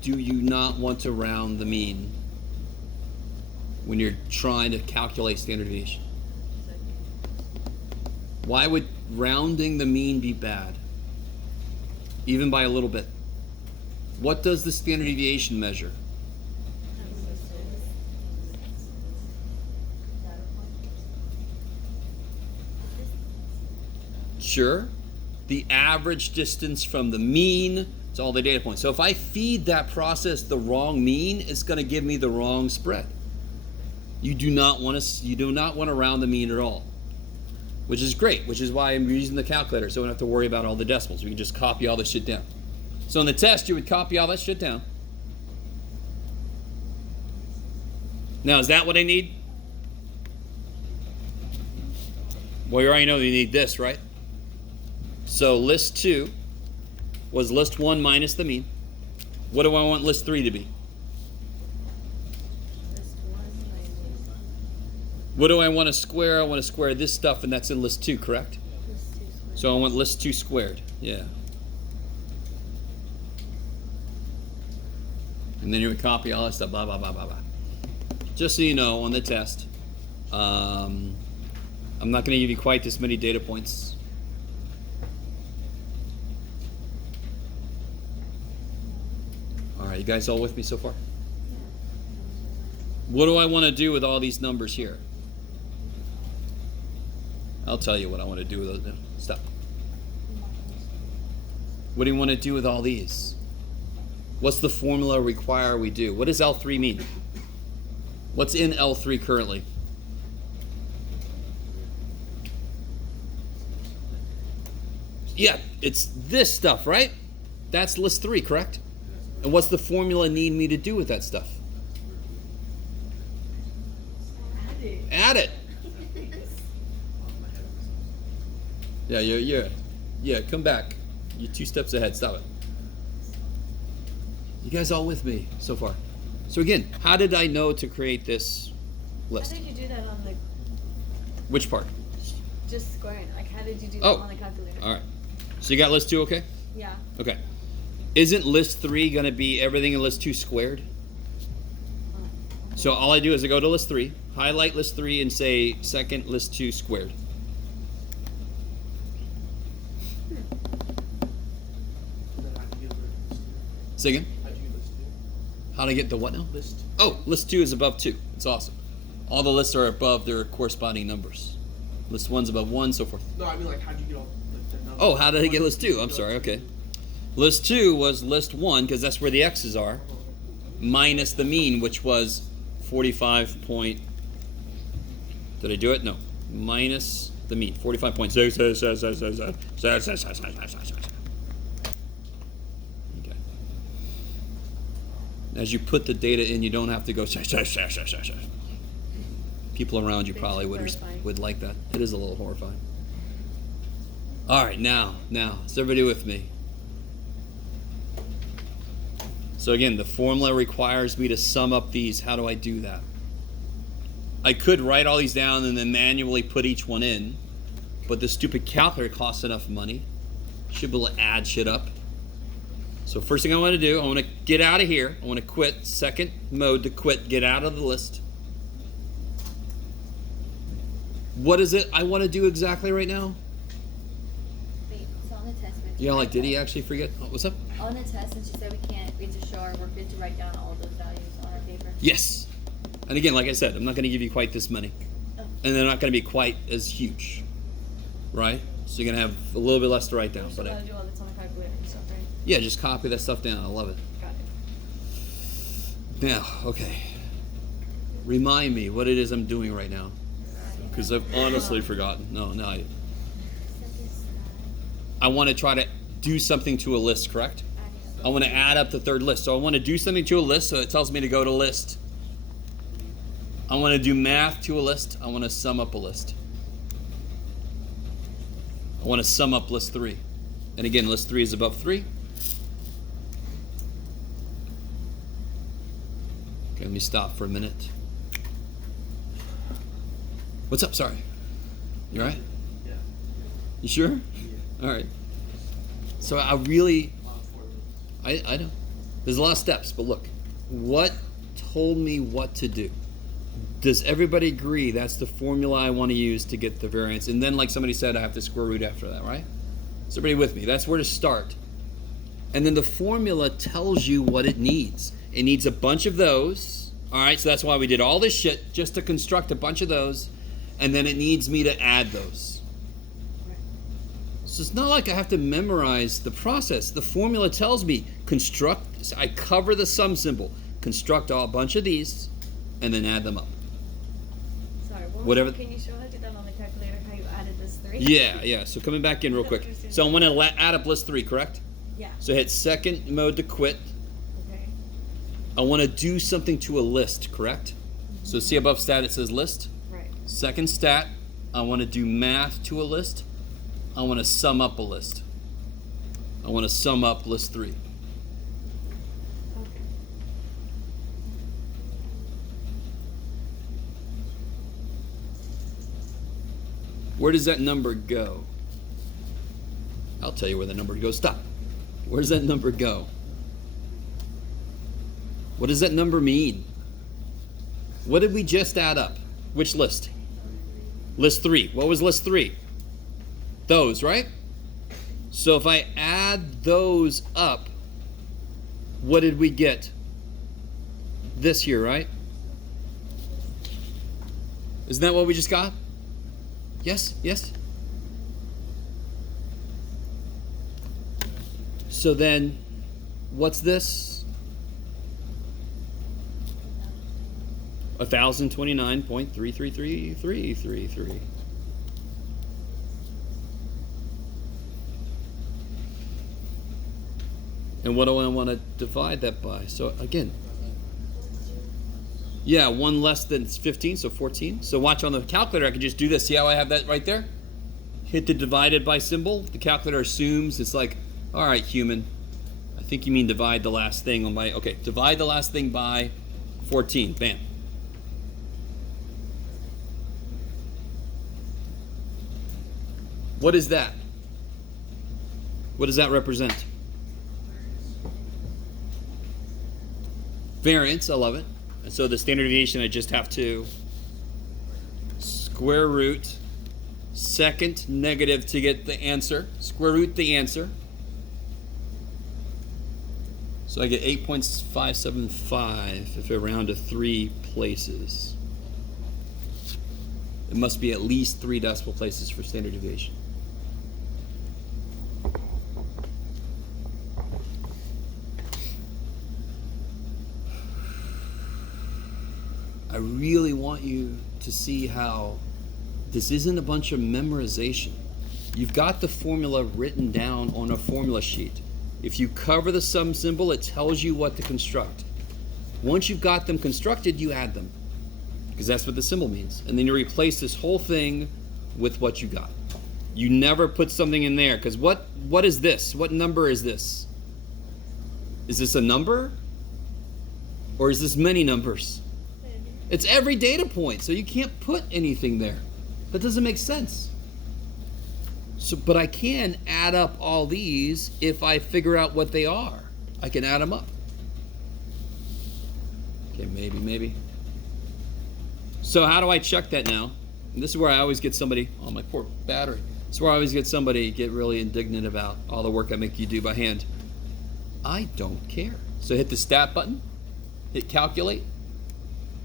do you not want to round the mean when you're trying to calculate standard deviation? Why would rounding the mean be bad? Even by a little bit. What does the standard deviation measure? Sure. The average distance from the mean to all the data points. So if I feed that process the wrong mean, it's going to give me the wrong spread. You do not want to round the mean at all. Which is great, which is why I'm using the calculator, so we don't have to worry about all the decimals. We can just copy all this shit down. So in the test, you would copy all that shit down. Now, is that what I need? Well, you already know you need this, right? So list 2 was list 1 minus the mean. What do I want list 3 to be? What do I want to square? I want to square this stuff, and that's in list 2, correct? List 2 squared. So I want list 2 squared. Yeah. And then you would copy all that stuff, blah, blah, blah, blah, blah. Just so you know, on the test, I'm not going to give you quite this many data points. All right, you guys all with me so far? What do I want to do with all these numbers here? I'll tell you what I want to do with those. Stop. What do you want to do with all these? What's the formula require we do? What does L3 mean? What's in L3 currently? Yeah, it's this stuff, right? That's list 3, correct? And what's the formula need me to do with that stuff? Add it. Yeah, come back. You're 2 steps ahead. Stop it. You guys all with me so far? So again, how did I know to create this How list? did you do that on the, Which part? just squaring? Like, how did you do that Oh. on the calculator? All right. So you got list 2, okay? Yeah. Okay. Isn't list 3 going to be everything in list 2 squared? So all I do is I go to list 3, highlight list 3, and say second list 2 squared. Then how'd you get rid of list Say again? 2? How'd you get list 2? How do I get the what now? List. Oh, list 2 is above 2. It's awesome. All the lists are above their corresponding numbers. List 1's above 1, so forth. No, I mean like how'd you get all the numbers? Oh, how did I get list 2? I'm sorry, okay. List 2 was list 1, because that's where the x's are, minus the mean, which was 45 point... Did I do it? No. Minus the mean, 45.6. Okay. As you put the data in, you don't have to go... People around you probably Horrifying. would like that. It is a little horrifying. All right, now, is everybody with me? So again, the formula requires me to sum up these. How do I do that? I could write all these down and then manually put each one in, but the stupid calculator costs enough money. Should be able to add shit up. So first thing I want to do, I want to get out of here. I want to quit. Second mode to quit, get out of the list. What is it I want to do exactly right now? Wait, so on the test, we have to Yeah, like, write did he down- actually forget? Oh, what's up? On the test, since you said we can't, we have to show our work, we have to write down all of those values on our paper. Yes. And again, like I said, I'm not going to give you quite this many. Oh. And they're not going to be quite as huge. Right? So you're going to have a little bit less to write down. You still But gotta do all this on the calculator and stuff, right? yeah, just copy that stuff down. I love it. Got it. Now, okay. Remind me what it is I'm doing right now. Because I've honestly forgotten. No, I want to try to do something to a list, correct? I want to add up the third list. So I want to do something to a list, so it tells me to go to list. I want to do math to a list. I want to sum up a list. I want to sum up list 3. And again, list 3 is above 3. Okay, let me stop for a minute. What's up? Sorry. You all right? Yeah. You sure? Yeah. All right. So I really... A lot of formulas. I know. There's a lot of steps, but look, what told me what to do? Does everybody agree that's the formula I want to use to get the variance? And then, like somebody said, I have to square root after that, right? Is everybody with me? That's where to start. And then the formula tells you what it needs. It needs a bunch of those. All right, so that's why we did all this shit, just to construct a bunch of those. And then it needs me to add those. So it's not like I have to memorize the process. The formula tells me construct, I cover the sum symbol, construct a bunch of these, and then add them up. Sorry, one Whatever- more. Can you show how to do that on the calculator, how you added this 3? Yeah. So coming back in real quick. So I want to add up list 3, correct? Yeah. So hit second mode to quit. Okay. I want to do something to a list, correct? So see above stat it says list. Right. Second stat, I want to do math to a list. I want to sum up a list. I want to sum up list 3. Okay. Where does that number go? I'll tell you where the number goes. Stop. Where does that number go? What does that number mean? What did we just add up? Which list? List 3. What was list 3? Those, right? So if I add those up, what did we get? This here, right? Isn't that what we just got? Yes? Yes? So then, what's this? 1,029.3333333. And what do I want to divide that by? So again, yeah, one less than 15, so 14. So watch on the calculator, I can just do this. See how I have that right there? Hit the divided by symbol. The calculator assumes it's like, all right, human, I think you mean divide the last thing on my, okay, divide the last thing by 14. Bam. What is that? What does that represent? Variance, I love it. And so the standard deviation, I just have to square root second negative to get the answer. Square root the answer. So I get 8.575 if I round to 3 places. It must be at least 3 decimal places for standard deviation. I really want you to see how this isn't a bunch of memorization. You've got the formula written down on a formula sheet. If you cover the sum symbol, it tells you what to construct. Once you've got them constructed, you add them, because that's what the symbol means. And then you replace this whole thing with what you got. You never put something in there, because what is this? What number is this? Is this a number? Or is this many numbers? It's every data point, so you can't put anything there. That doesn't make sense. So, but I can add up all these if I figure out what they are. I can add them up. Okay, maybe. So how do I check that now? And this is where I always get somebody, oh my poor battery. This is where I always get somebody get really indignant about all the work I make you do by hand. I don't care. So hit the stat button, hit calculate.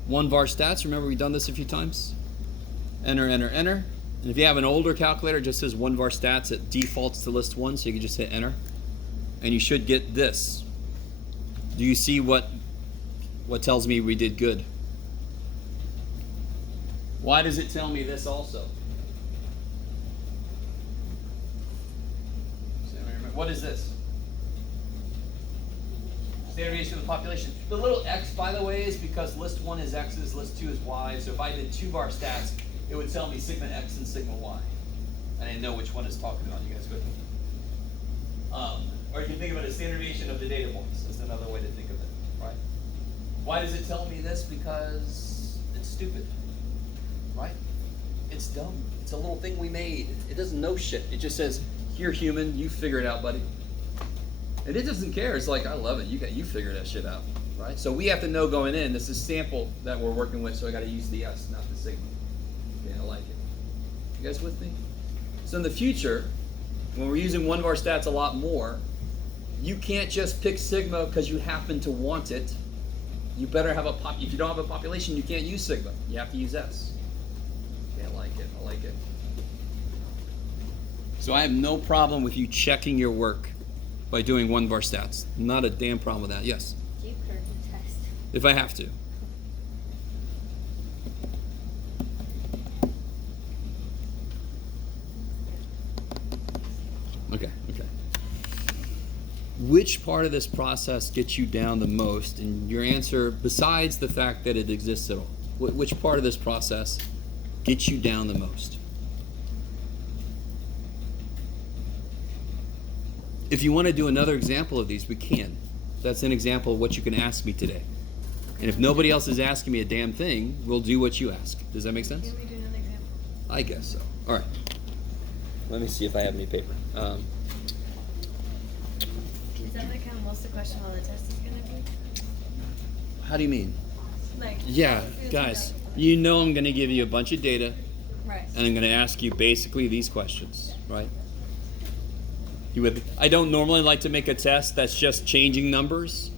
1 var stats, remember we've done this a few times. Enter. And if you have an older calculator, it just says 1 var stats. It defaults to list 1, so you can just hit enter. And you should get this. Do you see what tells me we did good? Why does it tell me this also? What is this? Standard deviation of the population. The little x, by the way, is because list 1 is x's, list 2 is y. So if I did 2 var stats, it would tell me sigma x and sigma y. I didn't know which one it's talking about. You guys with me? Or you can think of it as standard deviation of the data points. That's another way to think of it, right? Why does it tell me this? Because it's stupid, right? It's dumb. It's a little thing we made. It doesn't know shit. It just says, "Here, human, you figure it out, buddy." And it doesn't care. It's like, I love it. You figure that shit out, right? So we have to know going in, this is sample that we're working with, so I got to use the S, not the sigma. Okay, I like it. You guys with me? So in the future, when we're using 1 var stats a lot more, you can't just pick sigma because you happen to want it. You better have if you don't have a population, you can't use sigma. You have to use S. Okay, I like it. So I have no problem with you checking your work by doing 1 var stats. Not a damn problem with that. Yes? Do you curve the test? If I have to. Okay. Which part of this process gets you down the most? And your answer, besides the fact that it exists at all, which part of this process gets you down the most? If you want to do another example of these, we can. That's an example of what you can ask me today. And if nobody else is asking me a damn thing, we'll do what you ask. Does that make sense? Can we do another example? I guess so. All right. let me see if I have any paper. Is that like how most of the question on the test is gonna be? How do you mean? Like, Yeah, guys, you know I'm going to give you a bunch of data, right. and I'm going to ask you basically these questions, right? I don't normally like to make a test that's just changing numbers,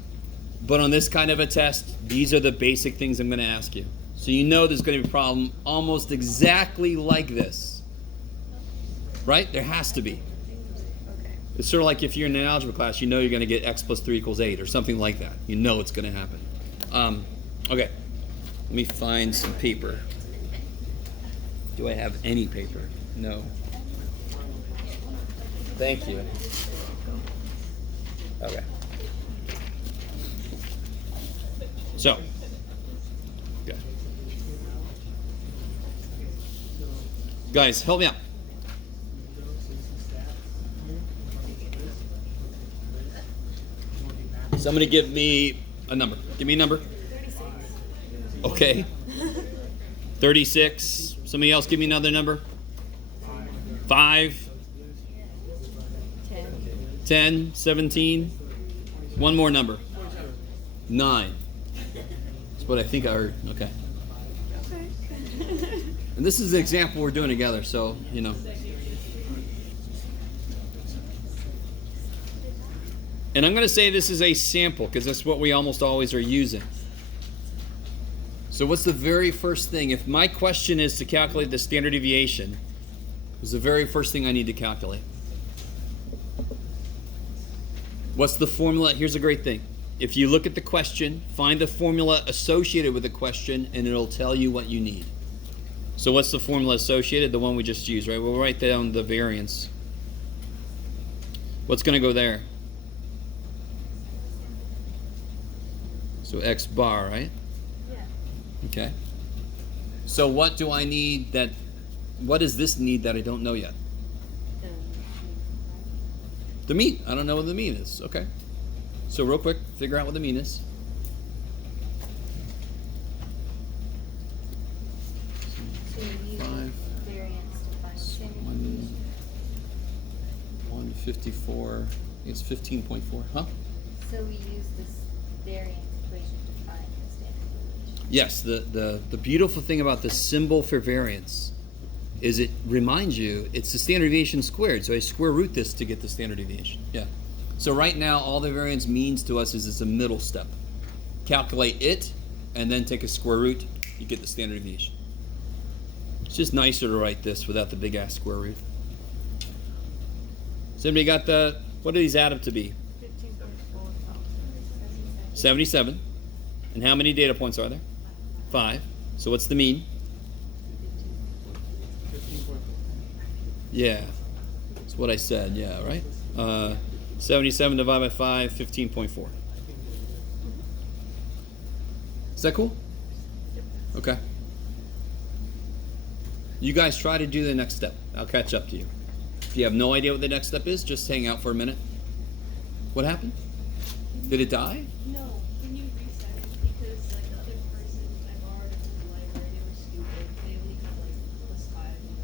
but on this kind of a test, these are the basic things I'm going to ask you. So you know there's going to be a problem almost exactly like this, right? There has to be. Okay. It's sort of like if you're in an algebra class, you know you're going to get x plus 3 equals 8 or something like that. You know it's going to happen. Okay, let me find some paper. Do I have any paper? No. Thank you. Okay. So, good. Guys, help me out. Somebody give me a number. Give me a number. 36. Okay. 36. Somebody else give me another number. 5. 10. 10. 17. One more number. 9. That's what I think I heard. Okay. Okay. And this is the example we're doing together, so, you know. And I'm going to say this is a sample because that's what we almost always are using. So what's the very first thing? If my question is to calculate the standard deviation, what's the very first thing I need to calculate? What's the formula? Here's a great thing. If you look at the question, find the formula associated with the question, and it'll tell you what you need. So what's the formula associated? The one we just used, right? We'll write down the variance. What's going to go there? So x bar, right? Yeah. Okay. So what do I need that, what does this need that I don't know yet? The mean. I don't know what the mean is. Okay. So real quick, figure out what the mean is. So you use 5, variance to find the standard 1, deviation. 154. It's 15.4. Huh? So we use this variance equation to find the standard deviation. Yes. The beautiful thing about the symbol for variance is it reminds you it's the standard deviation squared. So I square root this to get the standard deviation. Yeah. So right now, all the variance means to us is it's a middle step. Calculate it, and then take a square root. You get the standard deviation. It's just nicer to write this without the big ass square root. Has anybody got the, what do these add up to be? 15.4. 77. And how many data points are there? 5. So what's the mean? 15.4. Yeah. That's what I said, yeah, right? 77 divided by 5, 15.4. Is that cool? Okay. You guys try to do the next step. I'll catch up to you. If you have no idea what the next step is, just hang out for a minute. What happened? Did it die? No, can you reset it? Because like the other person I borrowed it from the library, they were stupid. They only had like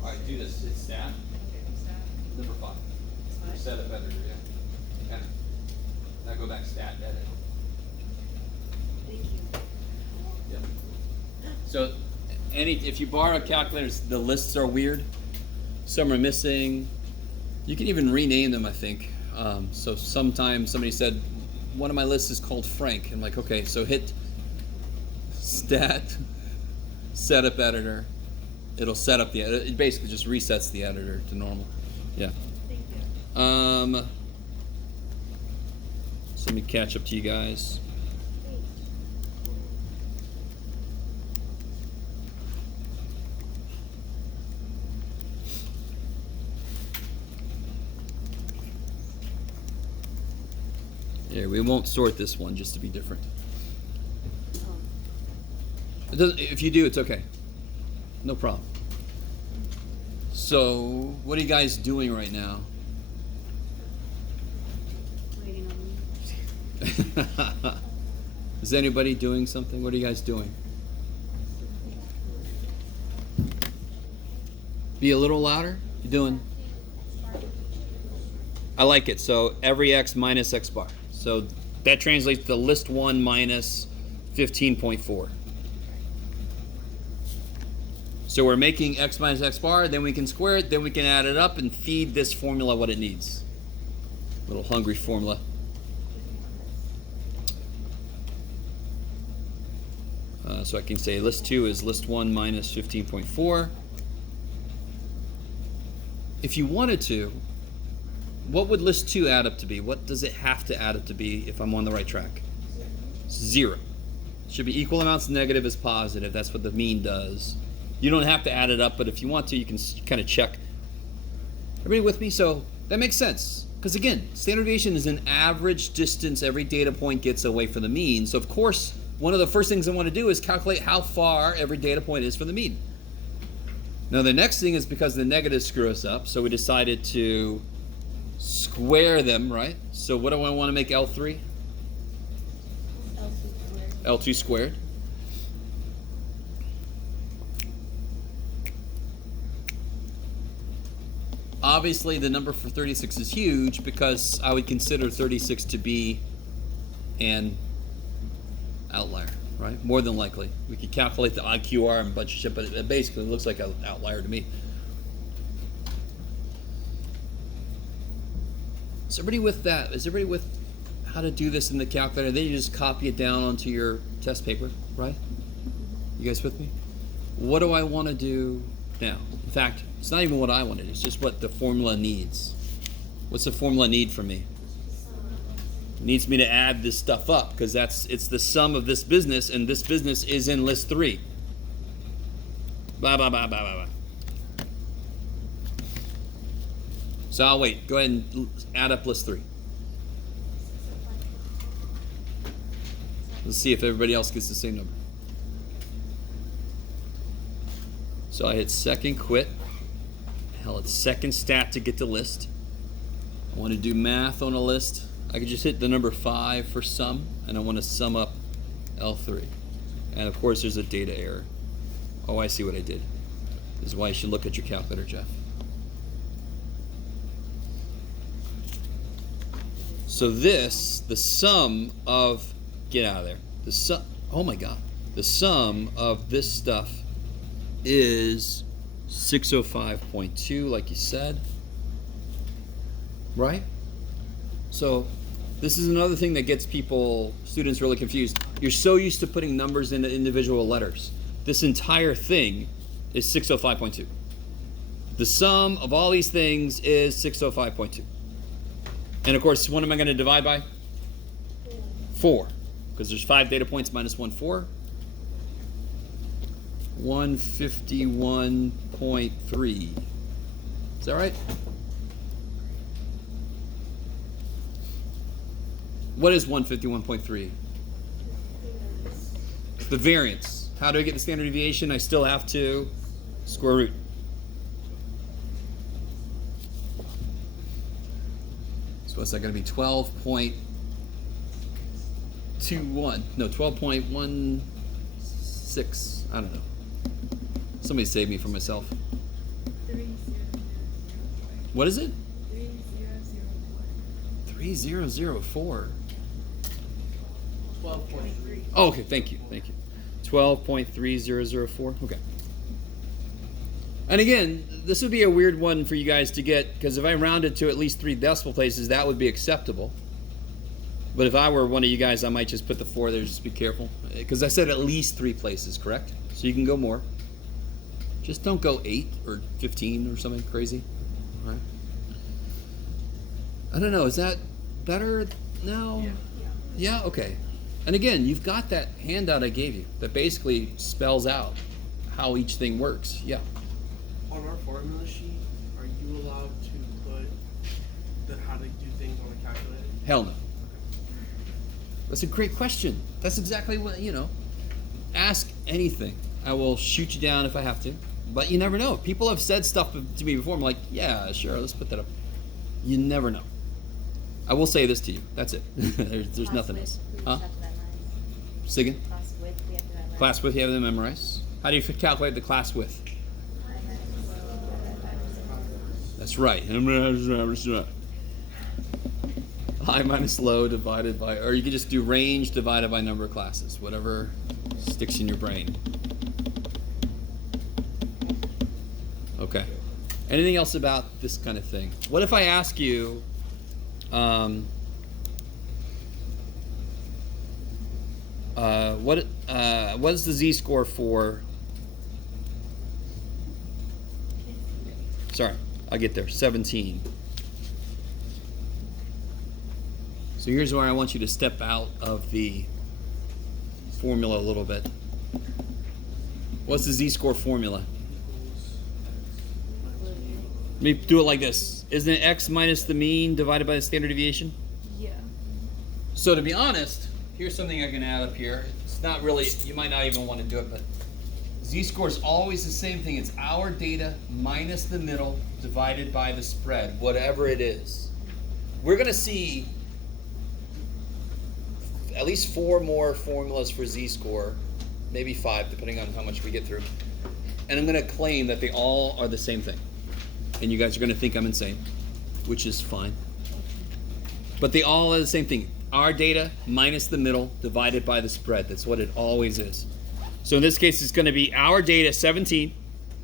+5. Alright, do this. It's stat. Okay, what's that? Number 5. Five? Set up editor, yeah. And now go back stat edit. Thank you. Yep. So, if you borrow calculators, the lists are weird. Some are missing. You can even rename them, I think. So sometimes somebody said, one of my lists is called Frank. I'm like, okay, so hit stat, setup editor. It'll set up the editor. It basically just resets the editor to normal. Yeah. Thank you. So let me catch up to you guys. Yeah, we won't sort this one just to be different. If you do, it's okay. No problem. So, what are you guys doing right now? Waiting on me. Is anybody doing something? What are you guys doing? Be a little louder. You doing? I like it. So every x minus x bar. So that translates to list 1 minus 15.4. So we're making x minus x bar, then we can square it, then we can add it up and feed this formula what it needs. Little hungry formula. So I can say list 2 is list 1 minus 15.4. If you wanted to, what would list 2 add up to be? What does it have to add up to be if I'm on the right track? 0. It should be equal amounts negative as positive. That's what the mean does. You don't have to add it up, but if you want to, you can kind of check. Everybody with me? So that makes sense. Because again, standard deviation is an average distance every data point gets away from the mean. So of course, one of the first things I want to do is calculate how far every data point is from the mean. Now the next thing is because the negatives screw us up, so we decided to square them, right? So what do I want to make L3? L2 squared. Obviously, the number for 36 is huge because I would consider 36 to be an outlier, right? More than likely. We could calculate the IQR and a bunch of shit, but it basically looks like an outlier to me. Is everybody with that? Is everybody with how to do this in the calculator? Then you just copy it down onto your test paper, right? You guys with me? What do I want to do now? In fact, it's not even what I wanted. It's just what the formula needs. What's the formula need from me? It needs me to add this stuff up because it's the sum of this business, and this business is in list 3. Blah, blah, blah, blah, blah, blah. So I'll wait. Go ahead and add up list 3. Let's see if everybody else gets the same number. So I hit second quit. Hell, it's second stat to get the list. I want to do math on a list. I could just hit the number 5 for sum, and I want to sum up L3. And of course there's a data error. Oh, I see what I did. This is why you should look at your calculator, Jeff. So this, the sum of, get out of there. The sum, oh my God. The sum of this stuff is 605.2, like you said. Right? So this is another thing that gets students really confused. You're so used to putting numbers into individual letters. This entire thing is 605.2. The sum of all these things is 605.2. And of course, what am I going to divide by? 4. Because there's 5 data points minus 1, 4. 151.3. Is that right? What is 151.3? The variance. How do I get the standard deviation? I still have to square root. So what's that going to be? 12.21. No, 12.16. I don't know. Somebody save me from myself. 3004. What is it? 3004. 3004. 12.3. Oh, okay, thank you. 12.3004. Okay. And again, this would be a weird one for you guys to get, because if I rounded to at least 3 decimal places, that would be acceptable. But if I were one of you guys, I might just put the 4 there. Just be careful, because I said at least 3 places, correct? So you can go more. Just don't go 8 or 15 or something crazy. All right. I don't know. Is that better now? Yeah. Okay. And again, you've got that handout I gave you that basically spells out how each thing works. Yeah. On our formula sheet, are you allowed to put how to do things on a calculator? Hell no. That's a great question. That's exactly what, ask anything. I will shoot you down if I have to. But you never know. People have said stuff to me before. I'm like, yeah, sure, let's put that up. You never know. I will say this to you. That's it. There's nothing else. Huh? Say again? Class width, we have to memorize. Class width, you have to memorize. How do you calculate the class width? That's right. high minus low divided by, or you could just do range divided by number of classes, whatever sticks in your brain. Okay. Anything else about this kind of thing? What if I ask you, what is the z-score for? Sorry, I'll get there. 17. So here's where I want you to step out of the formula a little bit. What's the z-score formula? Let me do it like this. Isn't it x minus the mean divided by the standard deviation? Yeah. So to be honest, here's something I can add up here. It's not really, you might not even want to do it, but z-score is always the same thing. It's our data minus the middle divided by the spread, whatever it is. We're going to see at least 4 more formulas for z-score, maybe 5, depending on how much we get through. And I'm going to claim that they all are the same thing. And you guys are going to think I'm insane, which is fine. But they all are the same thing. Our data minus the middle divided by the spread. That's what it always is. So in this case, it's going to be our data, 17.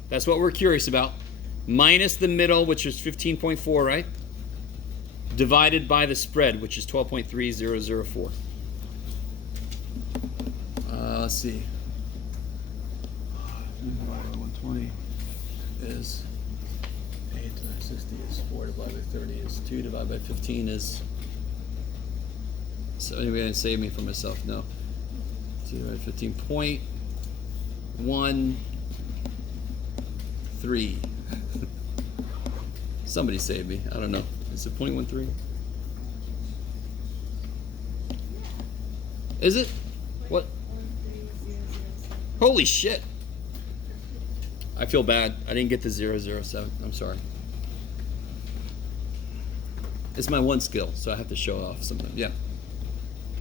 That's what we're curious about. Minus the middle, which is 15.4, right? Divided by the spread, which is 12.3004. Let's see. 120 is 8 times 60 is 4 divided by 30 is 2 divided by 15 is. So anybody gonna save me from myself? No. 2 divided by 15.13. Somebody save me. I don't know. Is it 0.13? Is it? What? Holy shit. I feel bad. I didn't get the 007. I'm sorry. It's my one skill, so I have to show off something. Yeah.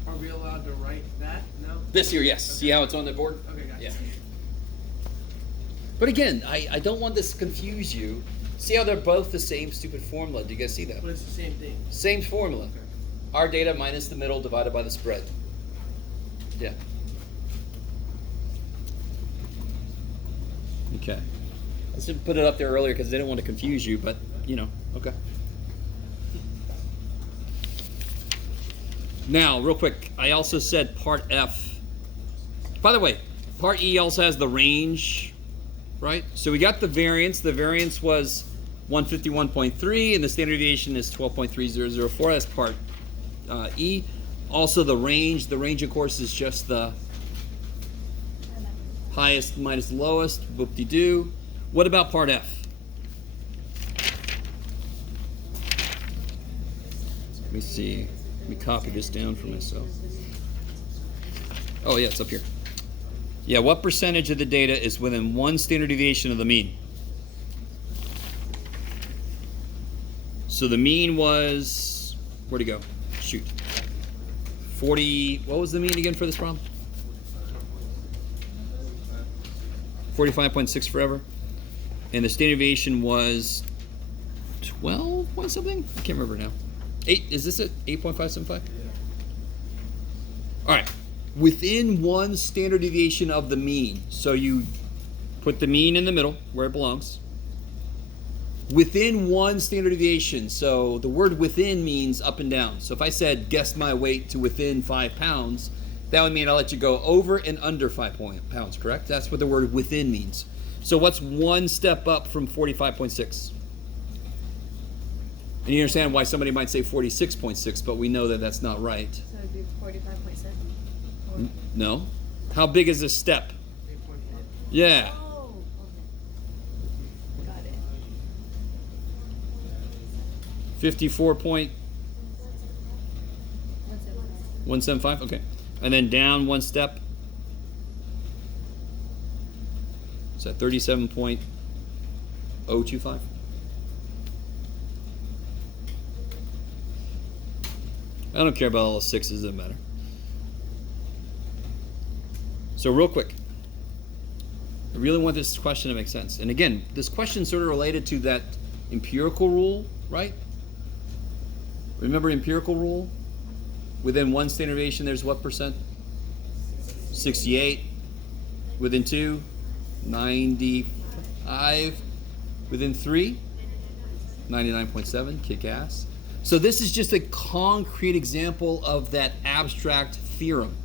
Are we allowed to write that? No? This here, yes. See how it's on the board? Okay, gotcha. Yeah. But again, I don't want this to confuse you. See how they're both the same stupid formula? Do you guys see that? But it's the same thing. Same formula. Okay. Our data minus the middle divided by the spread. Yeah. Okay. I should put it up there earlier because I didn't want to confuse you, but you know, okay. Now, real quick, I also said part F. By the way, part E also has the range, right? So we got the variance. The variance was 151.3, and the standard deviation is 12.3004. That's part E. Also the range. The range, of course, is just the highest minus the lowest. Whoop-de-doo. What about part F? Let me see. Let me copy this down for myself. Oh, yeah, it's up here. Yeah, what percentage of the data is within 1 standard deviation of the mean? So the mean was, where'd it go? Shoot. 40, what was the mean again for this problem? 45.6 forever. And the standard deviation was 12 point something? I can't remember now. 8, is this it? 8.575? Yeah. All right. Within 1 standard deviation of the mean. So you put the mean in the middle where it belongs. Within 1 standard deviation. So the word within means up and down. So if I said guess my weight to within 5 pounds, that would mean I'll let you go over and under 5 pounds, correct? That's what the word within means. So what's 1 step up from 45.6? And you understand why somebody might say 46.6, but we know that that's not right. So it'd be 45.7. No. How big is this step? 8.4. Yeah. Oh, okay. Got it. 54.175? 175. Okay. And then down 1 step. Is that 37.025? I don't care about all the 6s, it doesn't matter. So real quick, I really want this question to make sense. And again, this question is sort of related to that empirical rule, right? Remember empirical rule? Within one standard deviation, there's what percent? 68. Within 2, 95. Within 3, 99.7. Kick ass. So this is just a concrete example of that abstract theorem.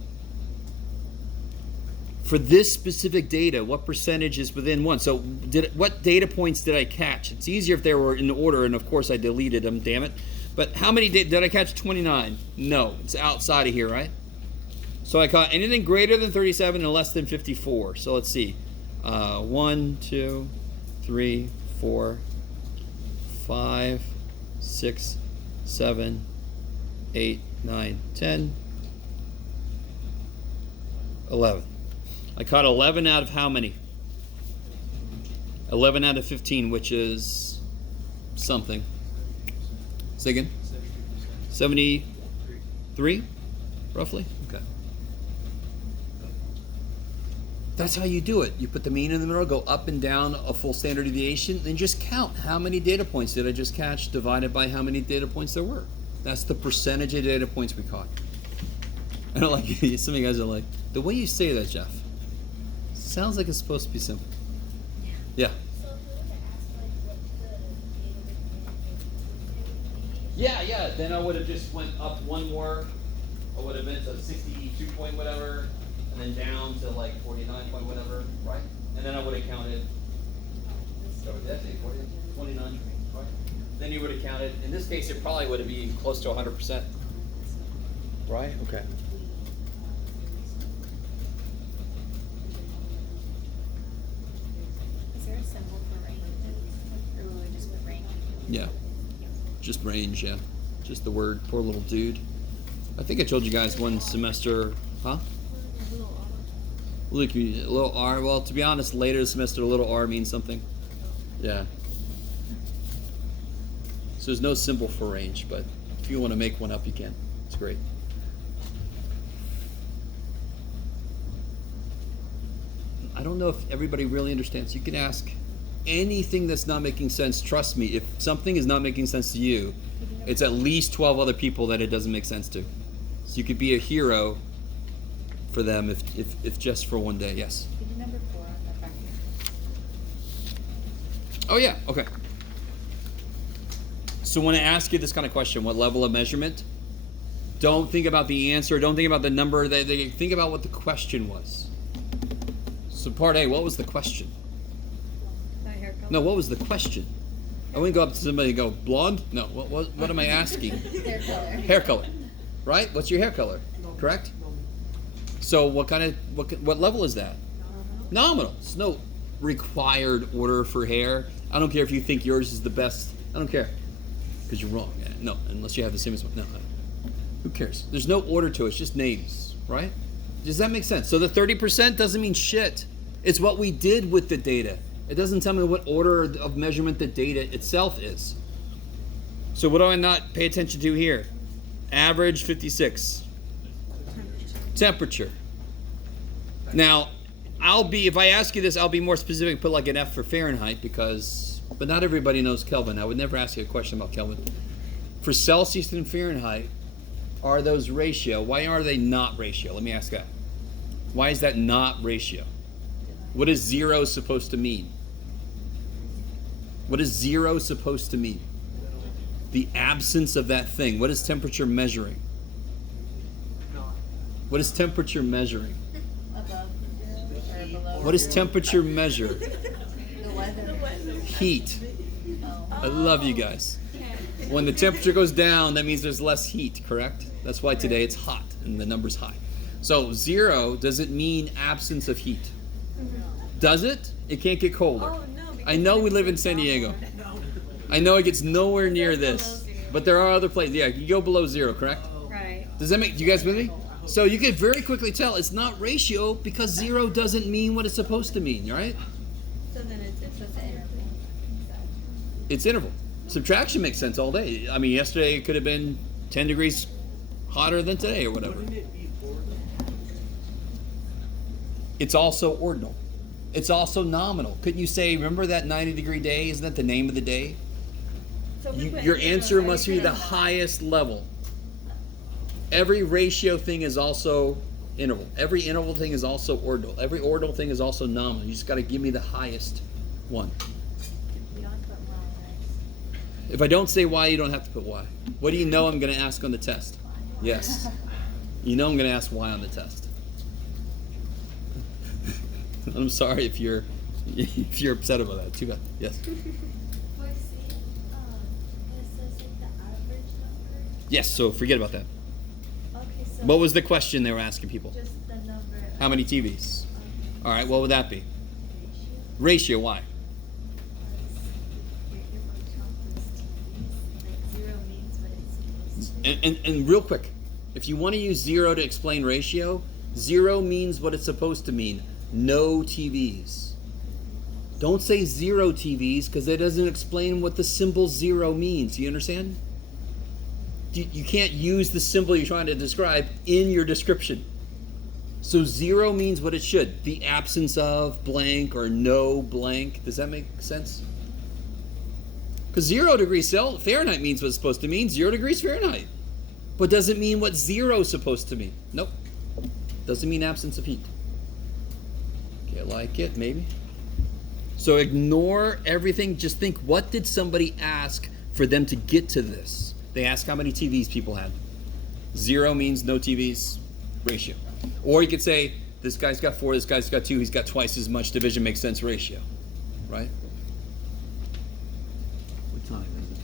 For this specific data, what percentage is within 1? So what data points did I catch? It's easier if they were in order, and of course I deleted them, damn it. But how many did I catch? 29? No, it's outside of here, right? So I caught anything greater than 37 and less than 54. So let's see. 1, 2, 3, 4, 5, 6, 7, 8, 9, 10, 11. I caught 11 out of how many? 11 out of 15, which is something. Say again? 73, roughly? Okay. That's how you do it. You put the mean in the middle, go up and down a full standard deviation, then just count how many data points did I just catch divided by how many data points there were. That's the percentage of data points we caught. I don't like, some of you guys are like, the way you say that, Jeff, sounds like it's supposed to be simple. Yeah. So if we were to ask like what the data Yeah. Then I would have just went up one more. I would have been to 62 point whatever, and then down to like 49 point whatever, right? And then I would have counted. So did I say 40? 29, right? Then you would have counted. In this case, it probably would have been close to 100%. Right? Okay. Is there a symbol for range? Or will we just put range? Yeah. Just range, yeah. Just the word. Poor little dude. I think I told you guys one semester, huh? Look, a little R. Well, to be honest, later this semester, a little R means something. Yeah. So there's no symbol for range, but if you want to make one up, you can. It's great. I don't know if everybody really understands. You can ask anything that's not making sense. Trust me, if something is not making sense to you, it's at least 12 other people that it doesn't make sense to. So you could be a hero for them if just for one day. Yes? Could you number 4 on the back here? Oh yeah, okay. So when I ask you this kind of question, what level of measurement? Don't think about the answer, don't think about the number, think about what the question was. So part A, what was the question? That hair color? No, what was the question? I wouldn't go up to somebody and go, blonde? No, what am I asking? Hair color. Hair color, right? What's your hair color? Correct? So what level is that? Nominal. There's no required order for hair. I don't care if you think yours is the best. I don't care. Because you're wrong. No, unless you have the same as one. No. Who cares? There's no order to it. It's just names, right? Does that make sense? So the 30% doesn't mean shit. It's what we did with the data. It doesn't tell me what order of measurement the data itself is. So what do I not pay attention to here? Average 56. Temperature. Now, if I ask you this, I'll be more specific, put like an F for Fahrenheit but not everybody knows Kelvin. I would never ask you a question about Kelvin. For Celsius and Fahrenheit, are those ratio? Why are they not ratio? Let me ask that. Why is that not ratio? What is 0 supposed to mean? What is 0 supposed to mean? The absence of that thing. What is temperature measuring? What is temperature measuring? Above or below? What does temperature measure? The weather. Heat. I love you guys. When the temperature goes down, that means there's less heat, correct? That's why today it's hot and the number's high. So 0, does it mean absence of heat? Does it? It can't get colder. Oh, no, I know we live in San Diego. I know it gets nowhere near this. But there are other places. Yeah, you go below 0, correct? Right. Does that make, do you guys with me? So you can very quickly tell it's not ratio because 0 doesn't mean what it's supposed to mean, right? So then it's just the interval. It's interval. Subtraction makes sense all day. I mean, yesterday it could have been 10 degrees hotter than today or whatever. Wouldn't it be ordinal? It's also ordinal. It's also nominal. Couldn't you say, remember that 90-degree day? Isn't that the name of the day? So if we put uh, Your anything answer on must be the everything- highest level. Every ratio thing is also interval. Every interval thing is also ordinal. Every ordinal thing is also nominal. You just got to give me the highest one. We don't put Y, right? If I don't say Y, you don't have to put Y. What do you know I'm going to ask on the test? Yes. You know I'm going to ask Y on the test. I'm sorry if you're upset about that. Too bad. Yes. For C, it says like the average number. Yes. So forget about that. Okay, so What was the question they were asking people? just the number. How many TVs? Of All right. What would that be? ratio. Ratio. Why? You're going to count those TVs. Like 0 means what it's supposed to. And real quick, if you want to use 0 to explain ratio, 0 means what it's supposed to mean. No TVs. Don't say 0 TVs because that doesn't explain what the symbol 0 means. You understand? You can't use the symbol you're trying to describe in your description. So 0 means what it should. The absence of blank or no blank. Does that make sense? Because 0 degrees Fahrenheit means what it's supposed to mean. 0 degrees Fahrenheit. But doesn't mean what 0 is supposed to mean. Nope. Doesn't mean absence of heat. Okay, like it, maybe. So ignore everything. Just think, what did somebody ask for them to get to this? They asked how many TVs people had. 0 means no TVs, ratio. Or you could say, this guy's got 4, this guy's got 2, he's got twice as much. Division makes sense, ratio. Right? What time is it?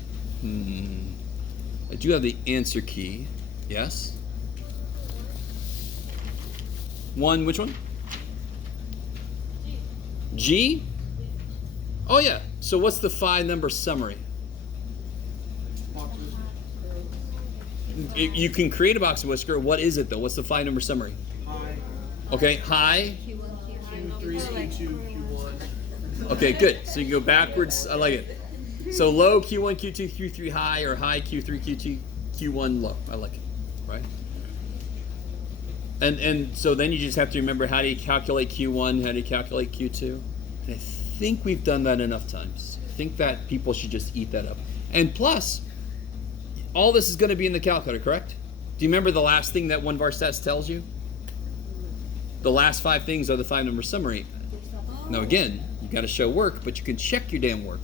I do have the answer key. Yes? 1, which one? G? Oh yeah. So what's the 5-number summary? Boxes. You can create a box of whisker. What is it though? What's the 5-number summary? High. Okay, high. Q3, Q2, Q1. Okay, good. So you can go backwards. I like it. So low Q1, Q2, Q3 high, or high Q3, Q2, Q1 low. I like it. Right? And so then you just have to remember, how do you calculate Q1, how do you calculate Q2? And I think we've done that enough times. I think that people should just eat that up. And plus, all this is going to be in the calculator, correct? Do you remember the last thing that one of our stats tells you? The last 5 things are the 5-number summary. Now again, you got to show work, but you can check your damn work.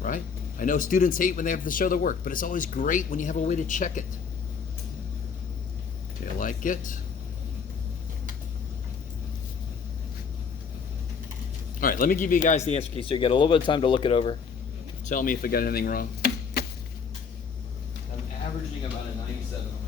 Right? I know students hate when they have to show their work, but it's always great when you have a way to check it. Okay, I like it. All right, let me give you guys the answer key so you get a little bit of time to look it over. Tell me if I got anything wrong. I'm averaging about a 97 on my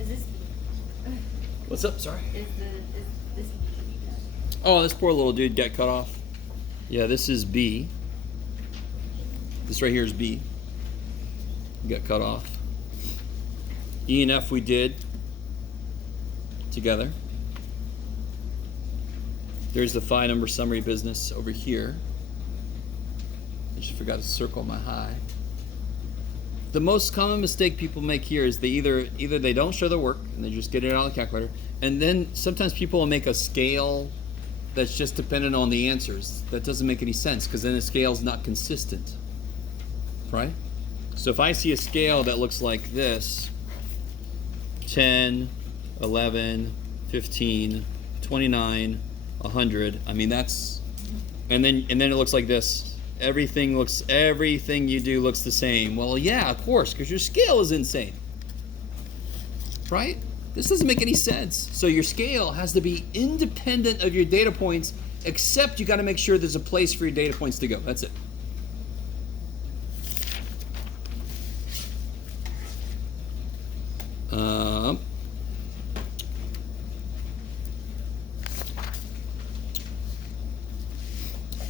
Is this, What's up? Sorry. is this Oh, this poor little dude got cut off. Yeah, this is B. This right here is B. Got cut off. E and F we did together. There's the 5-number summary business over here. I just forgot to circle my high. The most common mistake people make here is they either they don't show their work and they just get it out of the calculator, and then sometimes people will make a scale that's just dependent on the answers. That doesn't make any sense because then the scale is not consistent, right? So if I see a scale that looks like this, 10, 11, 15, 29, 100, I mean that's, and then it looks like this. Everything you do looks the same. Well, yeah, of course, because your scale is insane, right? this doesn't make any sense. So your scale has to be independent of your data points, except you got to make sure there's a place for your data points to go. That's it.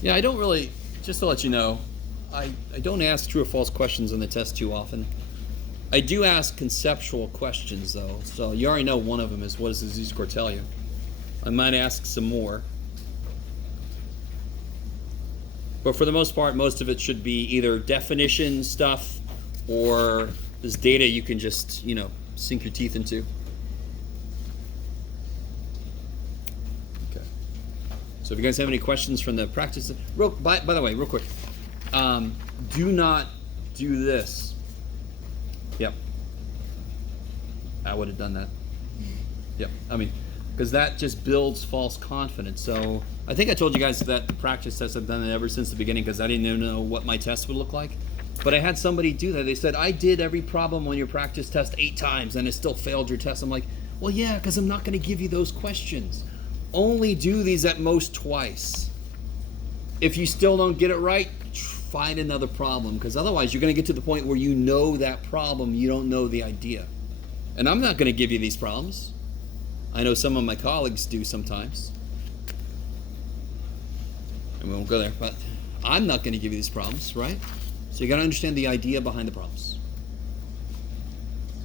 Yeah, I don't really, just to let you know, I don't ask true or false questions on the test too often. I do ask conceptual questions, though. So you already know one of them is, what does the Z-score tell you? I might ask some more. But for the most part, most of it should be either definition stuff or this data you can just, sink your teeth into. Okay. So if you guys have any questions from the practice, by the way, real quick, do not do this. Yep. I would have done that. Yep. Because that just builds false confidence. So I think I told you guys that practice test I've done it ever since the beginning because I didn't even know what my test would look like. But I had somebody do that. They said, I did every problem on your practice test 8 times and it still failed your test. I'm like, well, yeah, because I'm not going to give you those questions. Only do these at most twice. If you still don't get it right, find another problem, because otherwise you're going to get to the point where you know that problem, you don't know the idea. And I'm not going to give you these problems. I know some of my colleagues do sometimes. And we won't go there, but I'm not going to give you these problems, right? So you got to understand the idea behind the problems.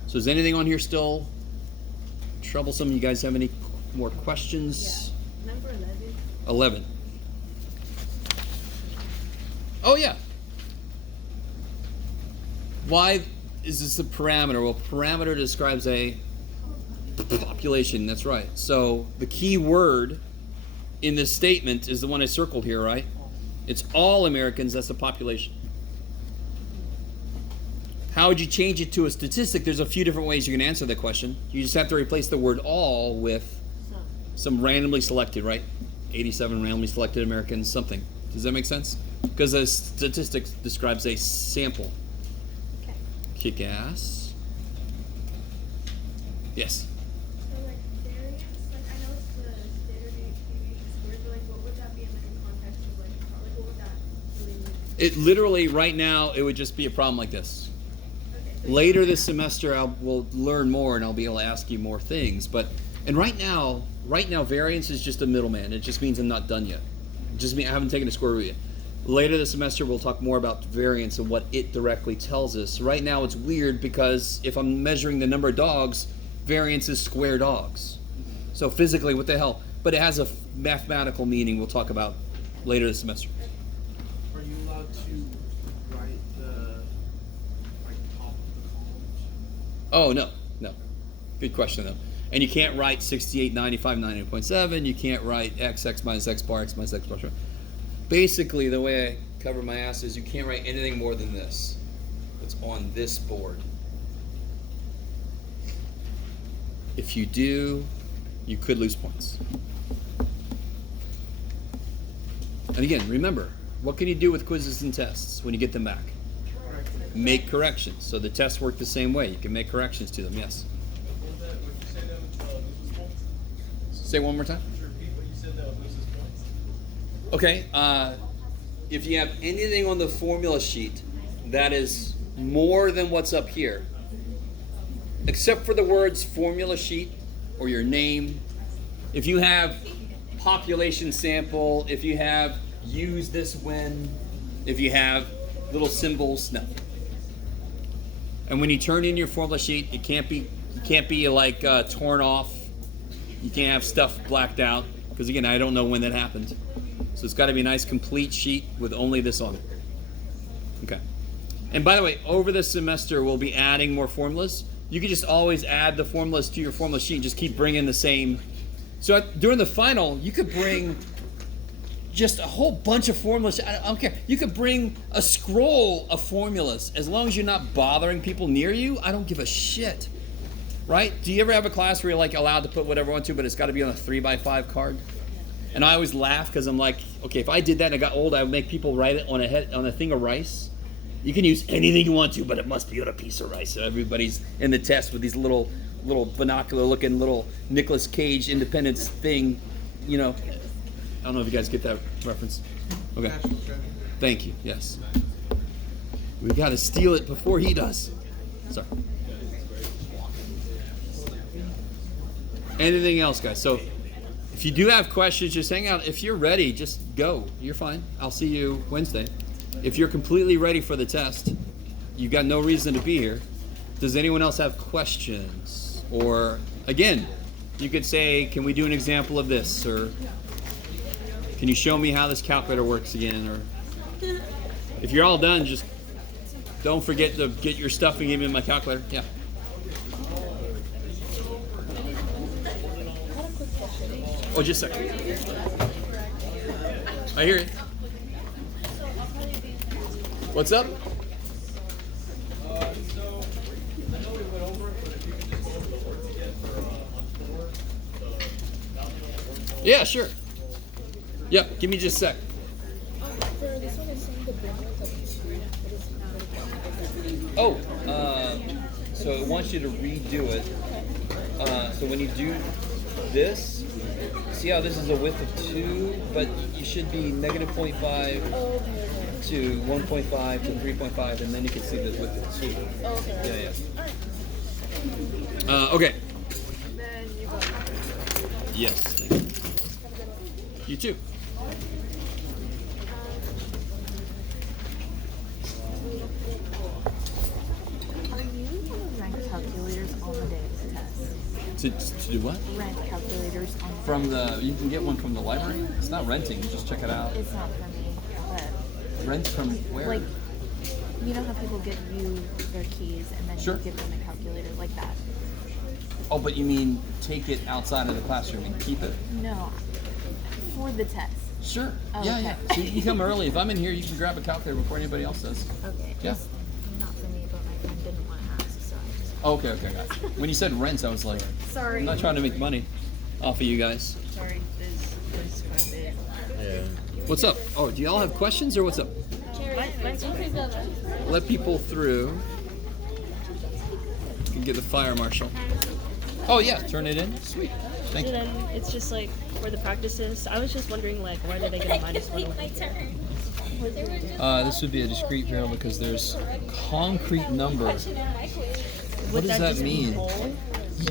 So is anything on here still troublesome? You guys have any more questions? Yeah. Number 11. 11. Oh, yeah. Why is this a parameter? Well, parameter describes a population. That's right. So the key word in this statement is the one I circled here, right? It's all Americans. That's the population. How would you change it to a statistic? There's a few different ways you can answer that question. You just have to replace the word all with some randomly selected, right? 87 randomly selected Americans, something. Does that make sense? Because a statistic describes a sample. Okay. Kick ass. Yes. So like variance, like I know it's the standard deviation squared, but like what would that be in like a context of like what would that really mean? It literally, right now, it would just be a problem like this. Okay. Later this semester, we'll learn more and I'll be able to ask you more things. And right now, variance is just a middleman. It just means I'm not done yet. It just means I haven't taken a square root yet. Later this semester, we'll talk more about variance and what it directly tells us. Right now, it's weird because if I'm measuring the number of dogs, variance is square dogs. So physically, what the hell? But it has a mathematical meaning we'll talk about later this semester. Are you allowed to write the top of the columns? Oh, no. Good question, though. And you can't write 68, 95, 98.7. You can't write x minus x bar, x minus x bar. Basically, the way I cover my ass is you can't write anything more than this. It's on this board. If you do, you could lose points. And again, remember, what can you do with quizzes and tests when you get them back? Make corrections. So the tests work the same way. You can make corrections to them, yes. Would you say that loses points? Say one more time. Would you repeat what you said that loses points? Okay, if you have anything on the formula sheet that is more than what's up here, except for the words formula sheet or your name, if you have population sample, if you have use this when, if you have little symbols, no. And when you turn in your formula sheet, it can't be like torn off. You can't have stuff blacked out because again, I don't know when that happened. So it's got to be a nice complete sheet with only this on it. Okay. And by the way, over the semester, we'll be adding more formulas. You can just always add the formulas to your formula sheet and just keep bringing the same. So during the final, you could bring just a whole bunch of formulas. I don't care. You could bring a scroll of formulas. As long as you're not bothering people near you, I don't give a shit. Right? Do you ever have a class where you're like allowed to put whatever you want to, but it's got to be on a 3x5 card? And I always laugh because I'm like, okay, if I did that and I got old, I would make people write it on a thing of rice. You can use anything you want to, but it must be on a piece of rice. So everybody's in the test with these little little binocular-looking little Nicolas Cage Independence thing. You know, I don't know if you guys get that reference. Okay. National treasure. Thank you. Yes. We got to steal it before he does. Sorry. Anything else, guys? So, if you do have questions, just hang out. If you're ready, just go. You're fine. I'll see you Wednesday. If you're completely ready for the test, you've got no reason to be here. Does anyone else have questions? Or, again, you could say, can we do an example of this? Or, can you show me how this calculator works again? Or, if you're all done, just don't forget to get your stuff and give me my calculator. Yeah. Oh, just a second. I hear you. What's up? So, I know we went over it, but if you could just go over the words again for, on 4, Yeah, sure. Yeah, give me just a sec. For this one, it's saying the bandwidth of the screen. Oh, so it wants you to redo it. So when you do this, see how this is a width of 2, but you should be negative 0.5 to 1.5 to 3.5, and then you can see the width of 2. Okay. Yeah. Okay. Yes. Thank you. You too. Are you gonna rent calculators on the day of the test? To do what? Rent calculators on the From the, you can get one from the library. It's not renting. You just check it out. It's not for me, but Rent from where? like, you know how people give you their keys and then Sure. you give them a calculator like that? Oh, but you mean take it outside of the classroom and keep it? No, for the test. Sure. Oh, Yeah, okay. yeah. So you can come early. If I'm in here, you can grab a calculator before anybody else does. Okay. Yeah. Just not for me, but my friend didn't want to ask, so I just. Okay, okay, gotcha. When you said rent, I was like, Sorry. I'm not trying to make money off of you guys. Sorry, there's quite a bit. What's up? Oh, do y'all have questions or what's up? Let people through. You can get the fire marshal. Oh yeah, turn it in. Sweet. Thank And you. then it's just like for the practices. I was just wondering like why did they get a -1? This would be a discrete variable because there's concrete number. What Would does that just be mean? whole?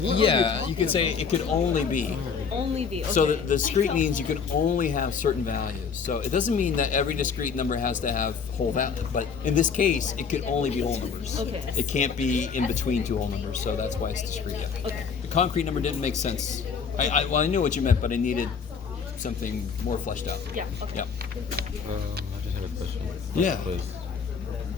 Yeah, you could say it could only be. Only be. Okay. So the discrete means you can only have certain values. So it doesn't mean that every discrete number has to have whole value, but in this case, it could only be whole numbers. Okay. It can't be in between two whole numbers, so that's why it's discrete. Yeah. Okay. The concrete number didn't make sense. Well, I knew what you meant, but I needed something more fleshed out. Yeah. Okay. Yeah. I just had a question. Yeah. Please.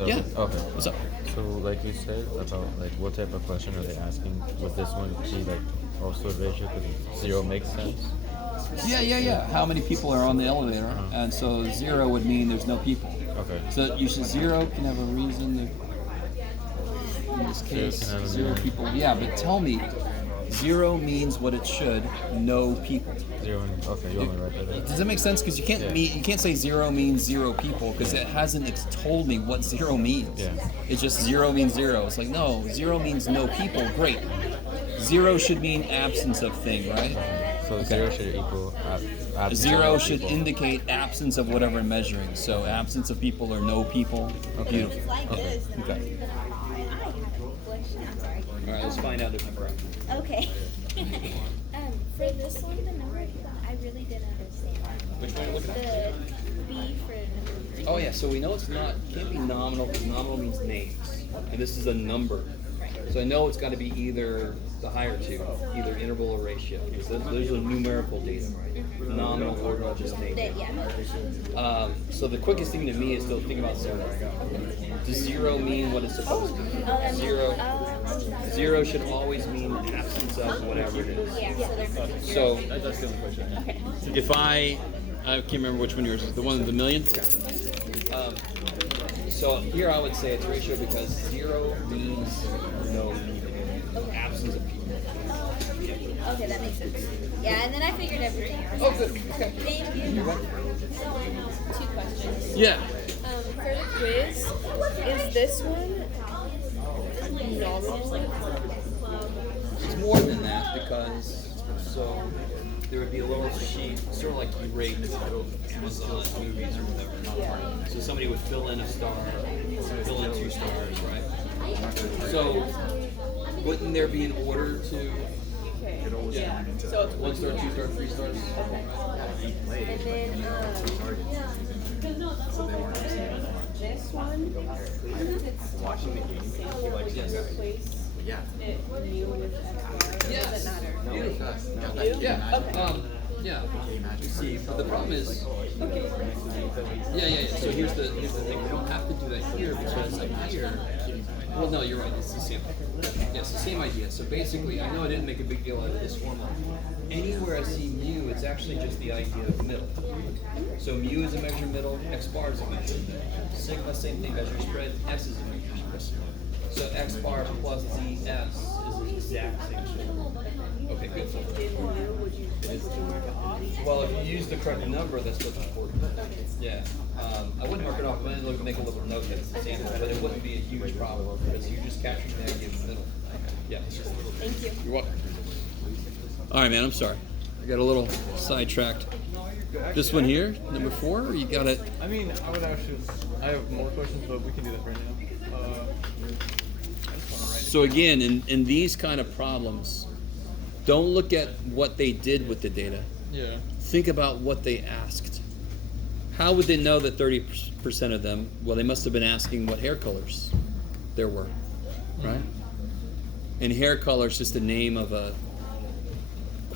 Yeah. Okay. What's up? So, like you said about like what type of question are they asking? Would this one be like also a ratio because 0 makes sense? Yeah. How many people are on the elevator? And so 0 would mean there's no people. Okay. So you should 0 can have a reason. In this case, can have a 0 meaning. people. Yeah, but tell me, 0 means what it should. No people. 0 and okay, you want me to write that down? Does that make sense? Because you can't Yeah. you can't say 0 means 0 people because it hasn't told me what 0 means. Yeah. It's just 0 means 0. It's like no, 0 means no people. Great. 0 should mean absence of thing, right? So 0 should equal absence 0 of should people. indicate absence of whatever I'm measuring. So absence of people or no people. Okay. Beautiful. Okay. All right, let's find out if I'm correct. Okay. For this one, the number of people, I really didn't understand. Which one are you looking at? The B for number 3. Oh yeah, so we know it's not can't be nominal because nominal means names, and this is a number. So I know it's got to be either the higher two, either interval or ratio. Because those are numerical data, right? Nominal or just names. Yeah. So the quickest thing to me is to think about 0. Does 0 mean what it's supposed to mean? 0 should always mean absence of whatever it is. So that's the only question. If I can't remember which one yours is, the one with the million? So here I would say it's ratio because 0 means no people, absence of people. Okay, that makes sense. Yeah, and then I figured everything else. Oh, good. Okay. Thank you. You're welcome. So I have 2 questions. Yeah. For the quiz, is this one nominal? it's more than that because there would be a little sheet, sort of like you rate Amazon movies or whatever. So somebody would fill in a star, fill in 2 stars, right? So wouldn't there be an order to? Yeah. So it's 1 star, 2 star, 3 stars. And then, this one, it's Watching the game, he likes Yes. replace yeah. it new with X bar. Yes. Does it matter? Beautiful. Yeah. Yeah. You see, but the problem is. Yeah. So here's the thing. We don't have to do that here because up here. Well, no, you're right. It's the same. Yeah, it's the same idea. So basically, I know I didn't make a big deal out of this formula. Anywhere I see mu, it's actually just the idea of middle. So mu is a measure middle, x bar is a measure middle. Sigma, same thing, measure spread, s is a measure spread. So x bar plus zs is the exact same thing. Okay, good. Well, if you use the correct number, that's what's important. Yeah. I wouldn't mark it off. I would make a little note that it's the same, but it wouldn't be a huge problem because you just captured the idea in the middle. Yeah. Thank you. You're welcome. All right, man. I'm sorry. I got a little sidetracked. This one here, number 4. Or you got it. I mean, I have more questions, but we can do that right now. I just wanna write it. So again, in these kind of problems, don't look at what they did with the data. Yeah. Think about what they asked. How would they know that 30% of them? Well, they must have been asking what hair colors there were, right? And hair color is just the name of a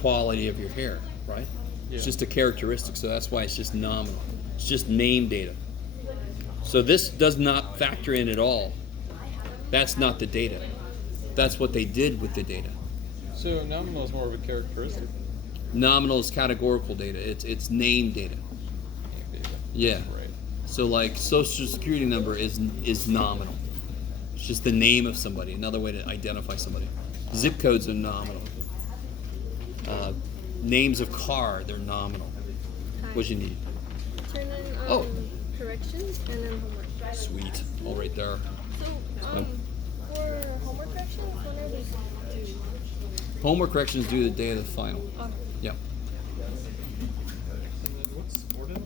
quality of your hair, right? It's just a characteristic, so that's why it's just nominal. It's just name data. So this does not factor in at all. That's not the data. That's what they did with the data. So nominal is more of a characteristic. Nominal is categorical data. It's name data. Yeah. Right. So like social security number is nominal. It's just the name of somebody, another way to identify somebody. Zip codes are nominal. Names of car, they're nominal. What you need? Turn in Oh. corrections and then homework. Sweet. All right there. So for homework corrections, when are we due? Homework corrections due the day of the final. Okay. Yeah. And then what's ordinal?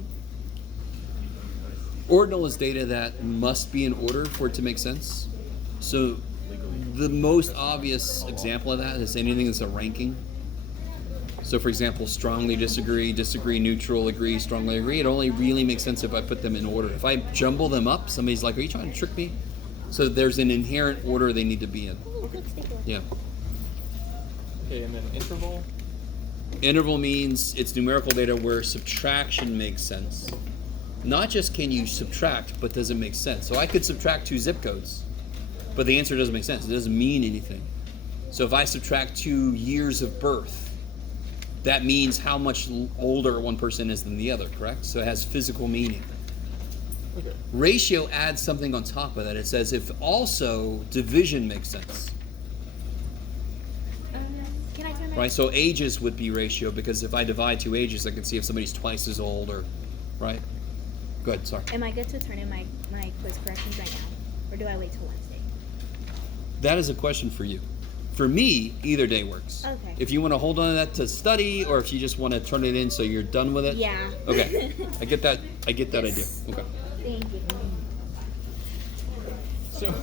Ordinal is data that must be in order for it to make sense. So the most obvious example of that is anything that's a ranking. So for example, strongly disagree, disagree, neutral, agree, strongly agree. It only really makes sense if I put them in order. If I jumble them up, somebody's like, are you trying to trick me? So there's an inherent order they need to be in. Yeah. Okay, and then interval. Interval means it's numerical data where subtraction makes sense. Not just can you subtract, but does it make sense? So I could subtract 2 zip codes, but the answer doesn't make sense. It doesn't mean anything. So if I subtract 2 years of birth, that means how much older one person is than the other, correct? So it has physical meaning. Okay. Ratio adds something on top of that. It says if also division makes sense. Can I turn that? Right, so ages would be ratio because if I divide 2 ages, I can see if somebody's twice as old or, right? Go ahead, sorry. Am I good to turn in my quiz corrections right now? Or do I wait till Wednesday? That is a question for you. For me, either day works. Okay. If you want to hold on to that to study, or if you just want to turn it in so you're done with it. Yeah. Okay. I get that. I get that Yes. idea. Okay. Thank you. So